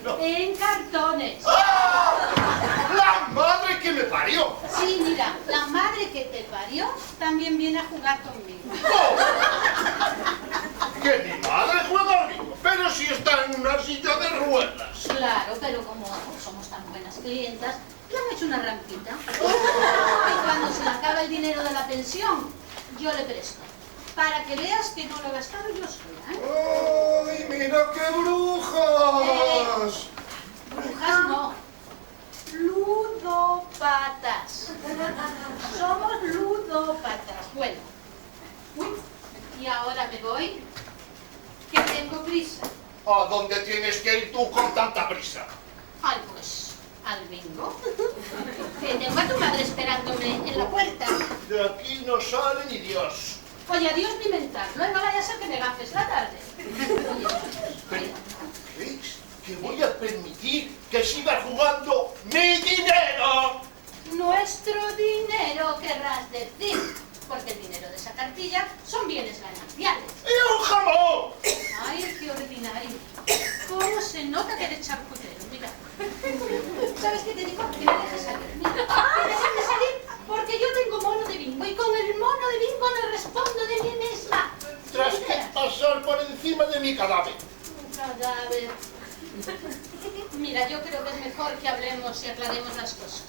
No. en cartones. ¡La madre que me parió! Sí, mira, la madre que te parió también viene a jugar conmigo. ¡No! Que mi madre juega al bingo, pero si está en una silla de ruedas. Claro, pero como somos tan buenas clientas, le han hecho una rampita. Y cuando se le acaba el dinero de la pensión, yo le presto. Para que veas que no lo he gastado yo sola, ¿eh? ¡Ay, mira qué brujas! Brujas no. Ludópatas. Somos ludópatas. Bueno. Uy, y ahora me voy, que tengo prisa. ¿A dónde tienes que ir tú con tanta prisa? Ay, pues, al bingo. Que tengo a tu madre esperándome en la puerta. De aquí no sale ni Dios. Oye, adiós ni mentarlo, no vaya a ser que me gafes la tarde. Pero, ¿ves? Que voy a permitir que siga jugando mi dinero. Nuestro dinero, querrás decir, porque el dinero de esa cartilla son bienes gananciales. ¡Y un jamón! Ay, qué ordinario. ¿Cómo se nota que eres charcutero? Mira. ¿Sabes qué te digo? Que me dejes salir. Mira, que me dejes salir porque yo tengo mono de bingo y con el mono de bingo no respondo de mí misma. Tras que pasar por encima de mi cadáver. Un cadáver. Mira, yo creo que es mejor que hablemos y aclaremos las cosas.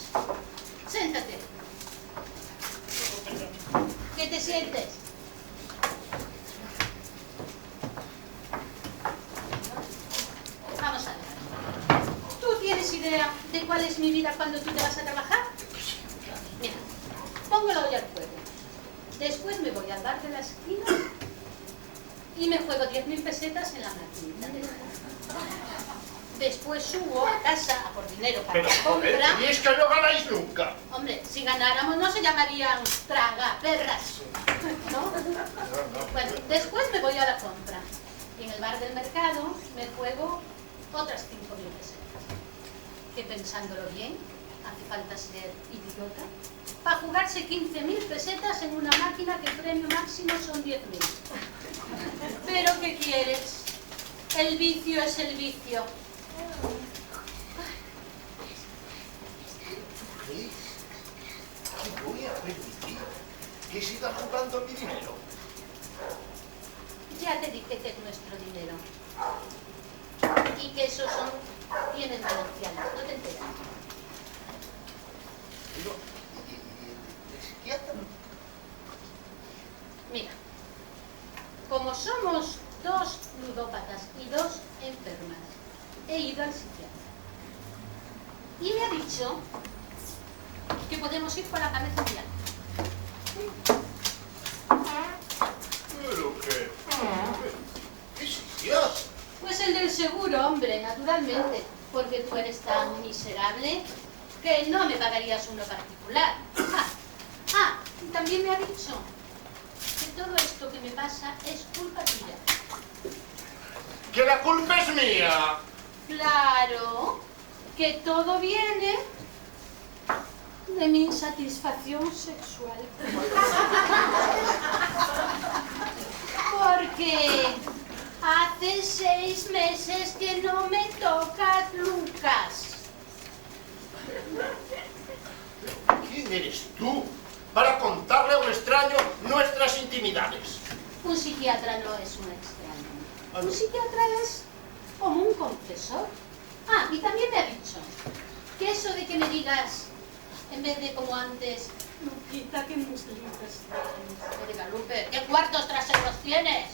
Siéntate. ¿Qué te sientes? Vamos a ver. ¿Tú tienes idea de cuál es mi vida cuando tú te vas a trabajar? Mira, pongo la olla al fuego. Después me voy al bar de la esquina y me juego 10.000 pesetas en la maquinita de juego. Después subo a casa a por dinero para Pero, la joder, compra. y es que no ganáis nunca. Hombre, si ganáramos no se llamarían tragaperras, ¿no? Bueno, después me voy a la compra. Y en el bar del mercado me juego otras 5.000 pesetas. Que pensándolo bien, hace falta ser idiota para jugarse 15.000 pesetas en una máquina que el premio máximo son 10.000. Pero ¿qué quieres? El vicio es el vicio. ¿Qué voy a permitir? ¿Que sigas jugando mi dinero? Ya te dije que es nuestro dinero. Y que esos son bienes valencianos, ¿no te enteras? Pero, ¿y el psiquiatra? Mira, como somos 2 ludópatas y 2 enfermas, he ido al psiquiatra. Y me ha dicho que podemos ir con la cabeza muy alta. ¿Pero qué? ¿Qué psiquiatra? Pues el del seguro, hombre, naturalmente, porque tú eres tan miserable que no me pagarías uno particular. Y también me ha dicho que todo esto que me pasa es culpa tuya. ¡Que la culpa es mía! Claro, que todo viene de mi insatisfacción sexual. Porque hace 6 meses que no me tocas, Lucas. ¿Quién eres tú para contarle a un extraño nuestras intimidades? Un psiquiatra no es un extraño. Un psiquiatra es como un confesor. Y también me ha dicho que eso de que me digas, en vez de como antes, Luquita, ¿qué muslitas tienes? Me diga, Lupe, ¿qué cuartos traseros tienes?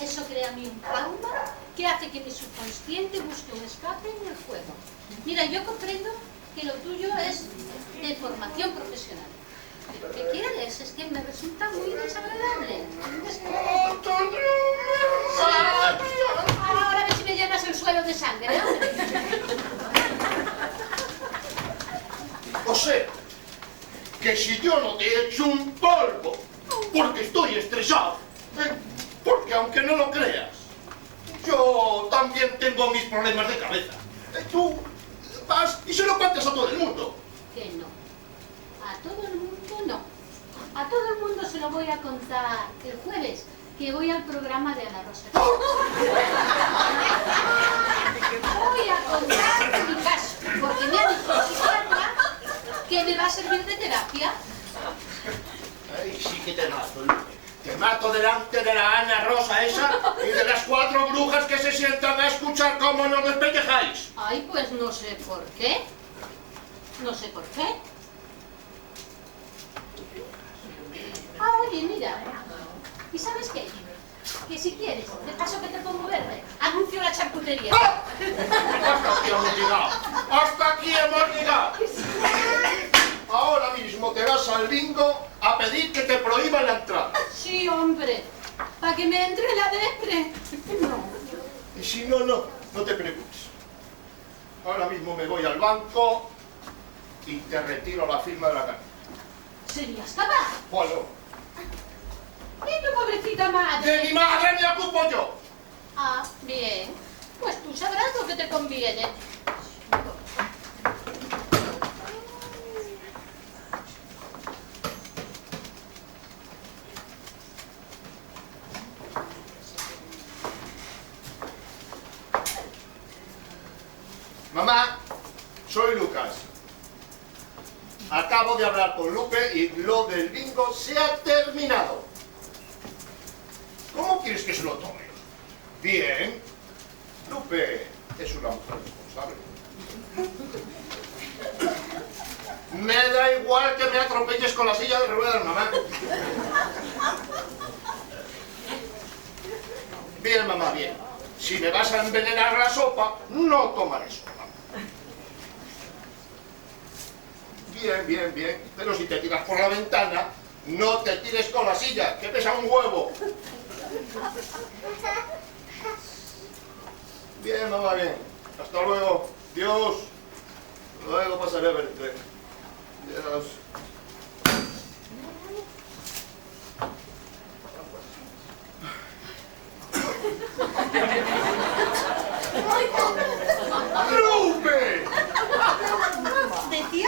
Eso crea a mí un trauma que hace que mi subconsciente busque un escape en el juego. Mira, yo comprendo que lo tuyo es de formación profesional. Pero ¿qué quieres? Es que me resulta muy desagradable. Ahora a ver si me llenas el suelo de sangre, ¿eh? O sea, que si yo no te he hecho un polvo, porque estoy estresado, porque aunque no lo creas, yo también tengo mis problemas de cabeza. Tú vas y se lo cuentas a todo el mundo. Que no. A todo el mundo no. A todo el mundo se lo voy a contar el jueves, que voy al programa de Ana Rosa. Voy a contar mi caso, porque me ha dicho el psiquiatra que me va a servir de terapia. Ay, sí que te mato, Lupe. Te mato delante de la Ana Rosa esa y de las 4 brujas que se sientan a escuchar cómo nos despellejáis. Ay, pues no sé por qué. No sé por qué. Oye, mira. ¿Y sabes qué? Que si quieres, de paso que te pongo verde, anuncio la charcutería. ¡Ah! Hasta aquí hemos llegado. Hasta aquí hemos llegado. Ahora mismo te vas al bingo a pedir que te prohíban la entrada. Sí, hombre. Para que me entre la depre. No. Y si no, no te preocupes. Ahora mismo me voy al banco y te retiro la firma de la carta. ¿Serías capaz? Bueno, ¿Y tu pobrecita madre? de mi madre me ocupo yo. Bien. Pues tú sabrás lo que te conviene. Mamá, soy Lucas. Acabo de hablar con Lupe y lo del bingo se ha terminado. ¿Cómo quieres que se lo tome? Bien. Lupe es una mujer responsable. Me da igual que me atropelles con la silla de ruedas, mamá. Bien, mamá, bien. Si me vas a envenenar la sopa, no tomaré sopa. Bien, bien, bien. Pero si te tiras por la ventana, no te tires con la silla, que pesa un huevo. Bien, mamá, bien. Hasta luego. Dios. Luego pasaré a verte. Dios. ¡Lupe! Decía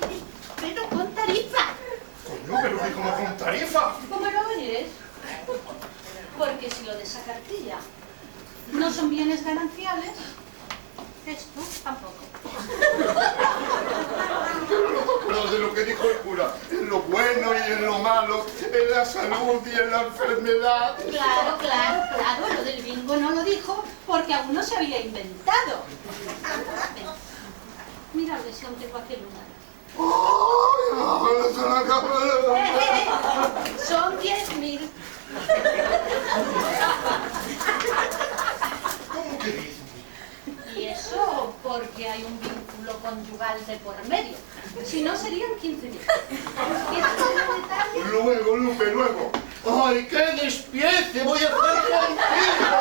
sí, pero con tarifa. Coño, pero que como con tarifa. ¿Cómo lo oyes? Porque si lo de esa cartilla no son bienes gananciales, esto tampoco. Pero de lo que dijo el cura, en lo bueno y en lo malo, en la salud y en la enfermedad. Claro, claro, claro, lo del bingo no lo dijo porque aún no se había inventado. Ven, mira a ver si aún tengo aquel lunar. ¡Ay! Se la acaba de... Son 10.000. ¿Cómo que dices? Y eso porque hay un vínculo conyugal de por medio. Si no, serían 15.000. ¿Quieres saber el detalle? Luego, Lupe, luego. ¡Ay, qué despiece voy a hacer contigo!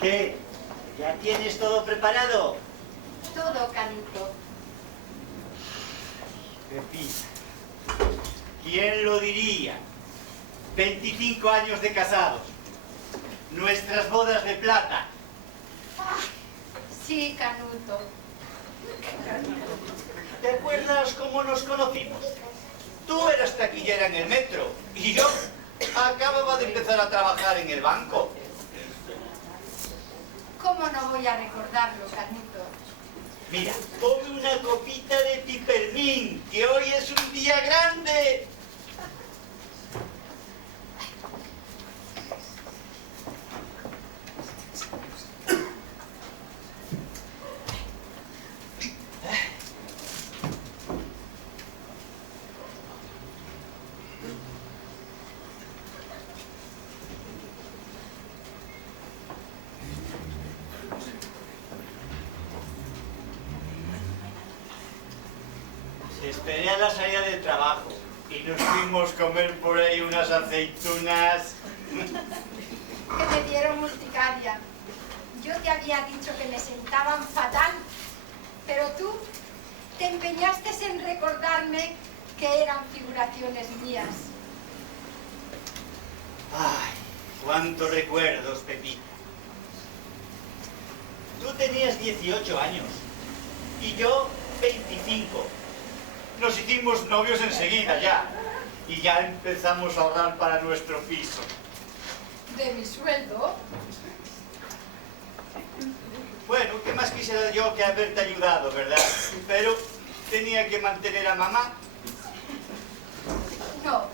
¿Qué? ¿Ya tienes todo preparado? Todo, Canuto. Pepita, ¿quién lo diría? 25 años de casados. Nuestras bodas de plata. Sí, Canuto. ¿Te acuerdas cómo nos conocimos? Tú eras taquillera en el metro y yo acababa de empezar a trabajar en el banco. ¿Cómo no voy a recordarlo, Canuto? Mira, ponme una copita de pipermín, que hoy es un día grande. Esperé a la salida del trabajo y nos fuimos a comer por ahí unas aceitunas. Que me dieron urticaria. Yo te había dicho que me sentaban fatal, pero tú te empeñaste en recordarme que eran figuraciones mías. Ay, cuántos recuerdos, Pepita. Tú tenías 18 años y yo 25. Nos hicimos novios enseguida ya y ya empezamos a ahorrar para nuestro piso. ¿De mi sueldo? Bueno, ¿qué más quisiera yo que haberte ayudado, verdad? Pero tenía que mantener a mamá. No,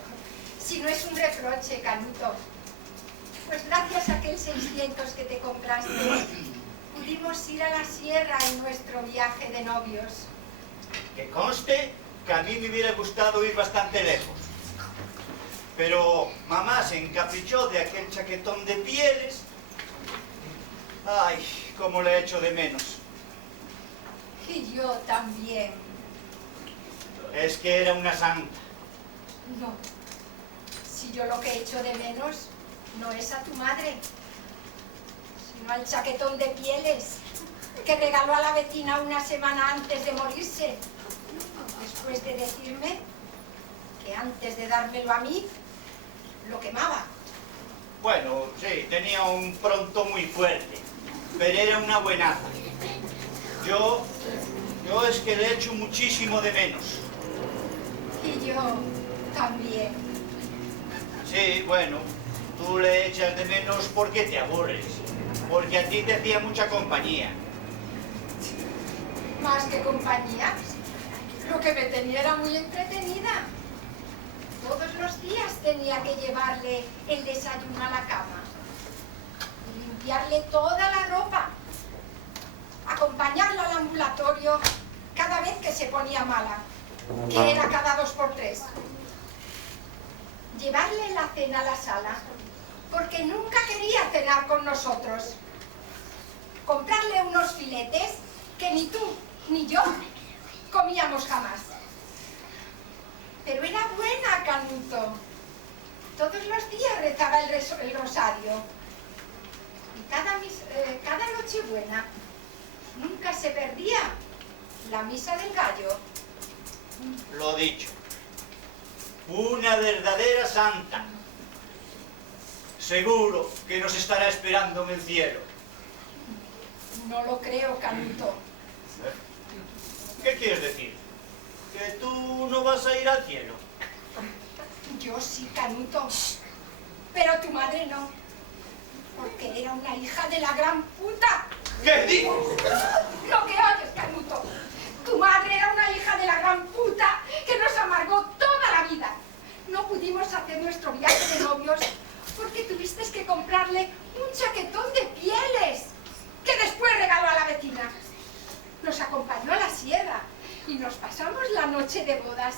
si no es un reproche, Canuto. Pues gracias a aquel 600 que te compraste, pudimos ir a la sierra en nuestro viaje de novios. Que conste que a mí me hubiera gustado ir bastante lejos. Pero mamá se encaprichó de aquel chaquetón de pieles. Ay, cómo le echo de menos. Y yo también. Es que era una santa. No, si yo lo que echo de menos No es a tu madre, sino al chaquetón de pieles que regaló a la vecina una semana antes de morirse, después de decirme que antes de dármelo a mí, lo quemaba. Bueno, sí, tenía un pronto muy fuerte, pero era una buenaza. Yo es que le echo muchísimo de menos. Y yo también. Sí, bueno, tú le echas de menos porque te aburres, porque a ti te hacía mucha compañía. Más que compañía, lo que me tenía era muy entretenida. Todos los días tenía que llevarle el desayuno a la cama y limpiarle toda la ropa, acompañarla al ambulatorio cada vez que se ponía mala, que era cada 2 por 3. Llevarle la cena a la sala, porque nunca quería cenar con nosotros. Comprarle unos filetes que ni tú ni yo comíamos jamás. Pero era buena, Canuto. Todos los días rezaba el rosario. Y cada Nochebuena nunca se perdía la misa del gallo. Lo dicho, una verdadera santa. Seguro que nos estará esperando en el cielo. No lo creo, Canuto. ¿Qué quieres decir? ¿Que tú no vas a ir al cielo? Yo sí, Canuto. Pero tu madre no. Porque era una hija de la gran puta. ¿Qué dices? Lo que oyes, Canuto. Tu madre era una hija de la gran puta que nos amargó toda la vida. No pudimos hacer nuestro viaje de novios porque tuviste que comprarle un chaquetón de pieles que después regaló a la vecina. Nos acompañó a la sierra y nos pasamos la noche de bodas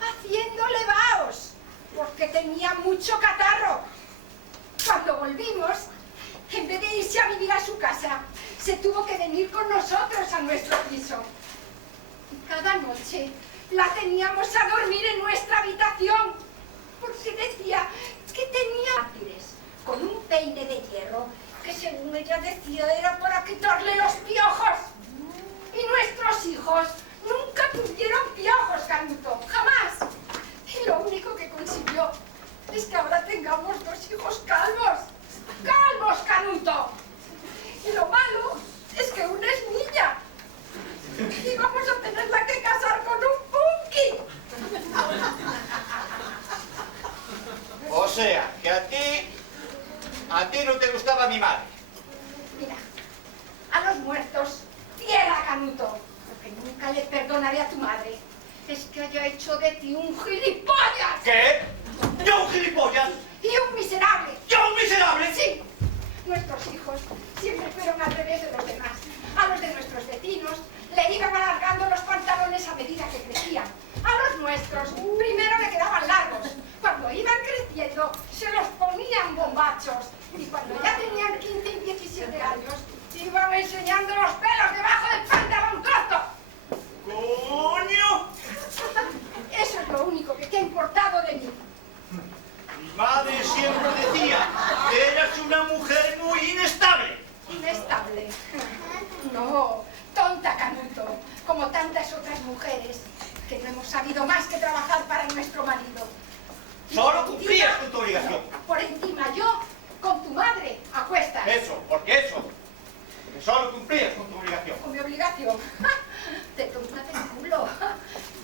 haciéndole vaos porque tenía mucho catarro. Cuando volvimos, en vez de irse a vivir a su casa, se tuvo que venir con nosotros a nuestro piso. Y cada noche la teníamos a dormir en nuestra habitación, porque decía que tenía mártires con un peine de hierro que, según ella decía, era para quitarle los piojos. Y nuestros hijos nunca tuvieron piojos, Canuto, jamás. Y lo único que consiguió es que ahora tengamos 2 hijos calvos. ¡Calvos, Canuto! Y lo malo es que una es niña. Y vamos a tenerla que casar con un punky. O sea, que a ti no te gustaba mi madre. Mira, a los muertos, tierra, Canuto. Lo que nunca le perdonaré a tu madre es que haya hecho de ti un gilipollas. ¿Qué? ¿Yo un gilipollas? Y un miserable. ¿Yo un miserable? Sí. Nuestros hijos siempre fueron al revés de los demás. A los de nuestros vecinos le iban alargando los pantalones a medida que crecían. A los nuestros primero le quedaban largos. Cuando iban creciendo se los ponían bombachos. Y cuando ya tenían 15 y 17 años iban enseñando los pelos debajo del pantalón corto. ¡Coño! Eso es lo único que te ha importado de mí. Mi madre siempre decía que eras una mujer muy inestable. Inestable. No, tonta, Canuto, como tantas otras mujeres que no hemos sabido más que trabajar para nuestro marido. Solo cumplías con tu obligación. Por encima yo, con tu madre, a cuestas. Eso, porque que solo cumplías con tu obligación. Con mi obligación. Te tomas del culo.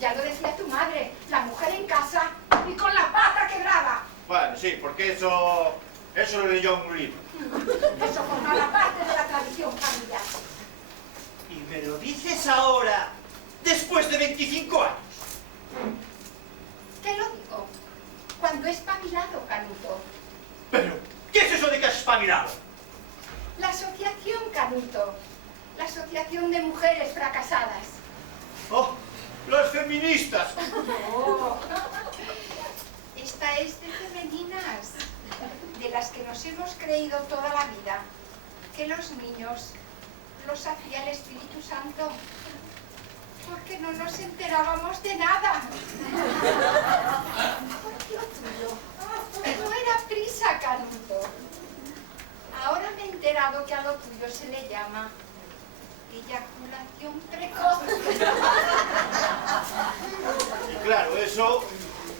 Ya lo decía tu madre, la mujer en casa y con la pata quebrada. Bueno, sí, porque eso lo leyó en un libro. Eso formaba parte de la tradición familiar. Y me lo dices ahora, después de 25 años. Te lo digo, cuando he espabilado, Canuto. Pero, ¿qué es eso de que has espabilado? La asociación, Canuto. La asociación de mujeres fracasadas. ¡Oh! ¡Las feministas! Oh. Esta es de femeninas, de las que nos hemos creído toda la vida, que los niños los hacía el Espíritu Santo, porque no nos enterábamos de nada. Porque lo tuyo no era prisa, Canuto. Ahora me he enterado que a lo tuyo se le llama eyaculación precoz. Y claro, eso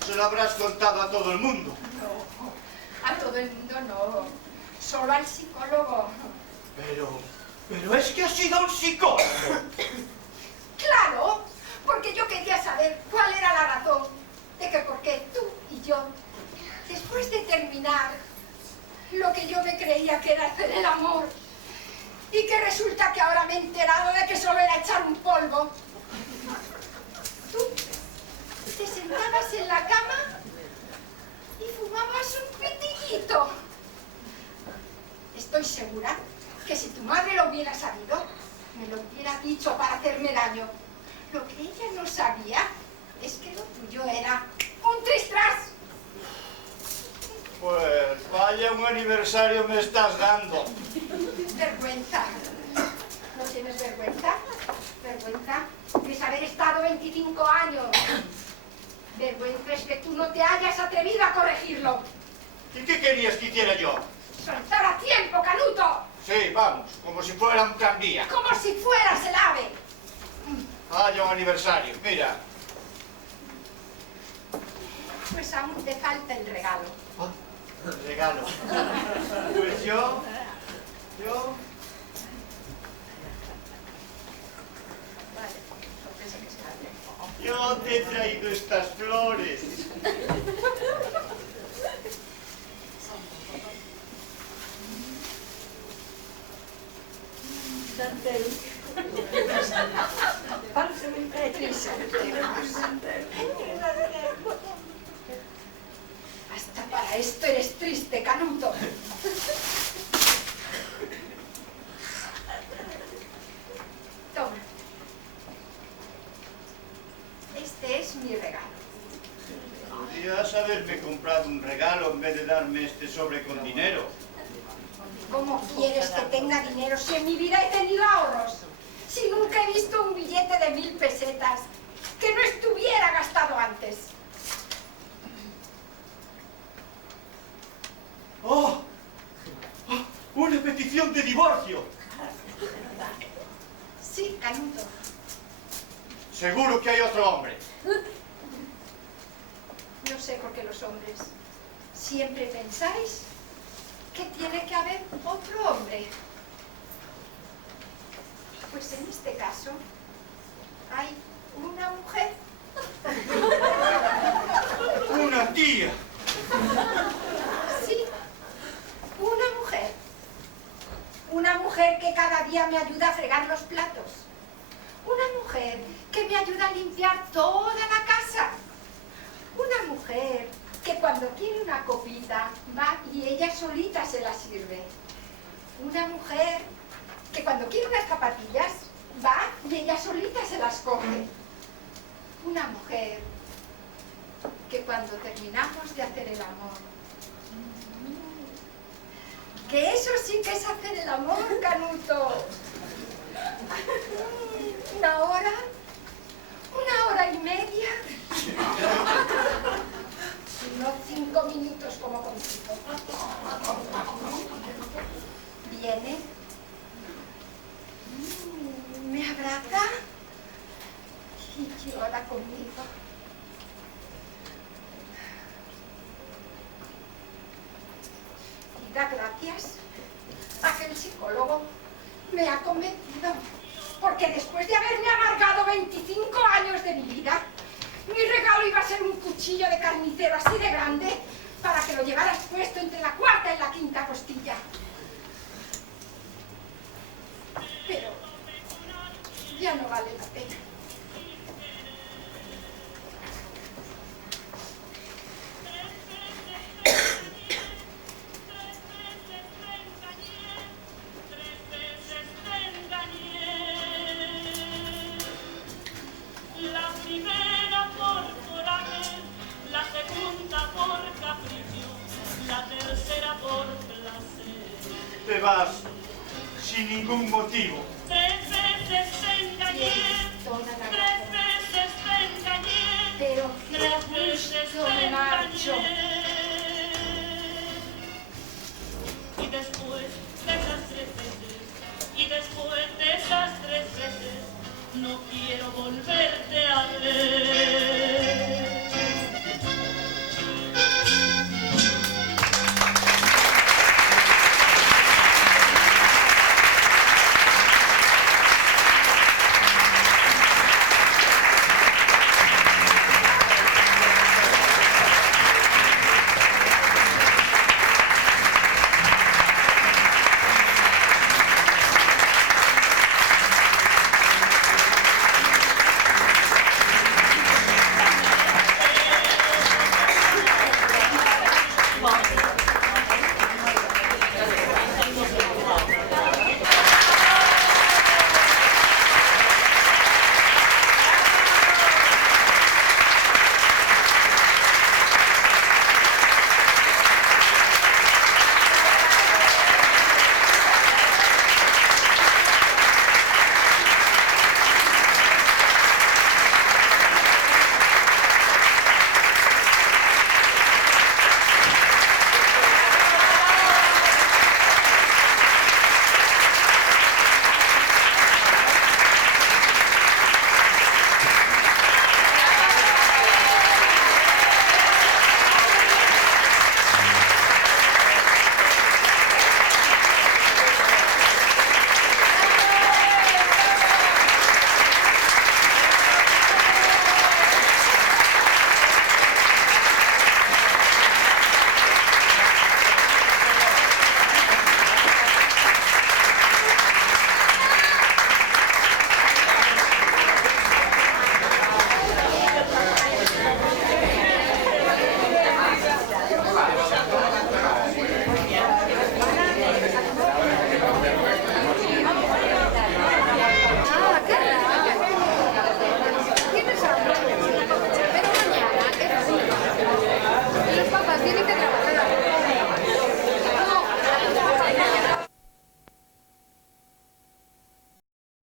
se lo habrás contado a todo el mundo. No, a todo el mundo no. Solo al psicólogo. Pero es que ha sido un psicólogo. Claro, porque yo quería saber cuál era la razón de que por qué tú y yo, después de terminar lo que yo me creía que era hacer el amor, y que resulta que ahora me he enterado de que solo era echar un polvo, tú te sentabas en la cama y fumabas un pitillito. Estoy segura que si tu madre lo hubiera sabido, me lo hubiera dicho para hacerme daño. Lo que ella no sabía es que lo tuyo era un tristras. Pues vaya un aniversario me estás dando. Vergüenza. ¿No tienes vergüenza? Vergüenza es haber estado 25 años. Vergüenza es que tú no te hayas atrevido a corregirlo. ¿Y qué querías que hiciera yo? ¡Soltar a tiempo, Canuto! Sí, vamos, como si fuera un tranvía. ¡Como si fueras el ave! Vaya un aniversario, mira. Pues aún te falta el regalo. El regalo. Pues yo te he traído estas flores. Hasta para esto eres triste, Canuto. Toma. Este es mi regalo. Podrías haberme comprado un regalo en vez de darme este sobre con dinero. ¿Cómo quieres que tenga dinero si en mi vida he tenido ahorros? Si nunca he visto un billete de 1000 pesetas que no estuviera gastado antes. ¡Oh! ¡Oh! ¡Una petición de divorcio! Sí, Canuto. Seguro que hay otro hombre. No sé por qué los hombres siempre pensáis que tiene que haber otro hombre. Pues en este caso hay una mujer. ¡Una tía! Sí, una mujer. Una mujer que cada día me ayuda a fregar los platos. Una mujer que me ayuda a limpiar toda la casa. Una mujer que cuando quiere una copita va y ella solita se la sirve. Una mujer que cuando quiere unas zapatillas va y ella solita se las coge. Una mujer que cuando terminamos de hacer el amor, que eso sí que es hacer el amor, Canuto. Una hora y media. No 5 minutos como contigo. Viene, me abraza y llora conmigo. Y da gracias a que el psicólogo me ha convencido. Porque después de haberme amargado 25 años de mi vida, mi regalo iba a ser un cuchillo de carnicero así de grande para que lo llevaras puesto entre la cuarta y la quinta costilla. Pero ya no vale la pena. Te vas sin ningún motivo. 3 veces te engañé, Tienes toda la 3 razón. veces te engañé, Pero 3 veces justo te me marcho. engañé.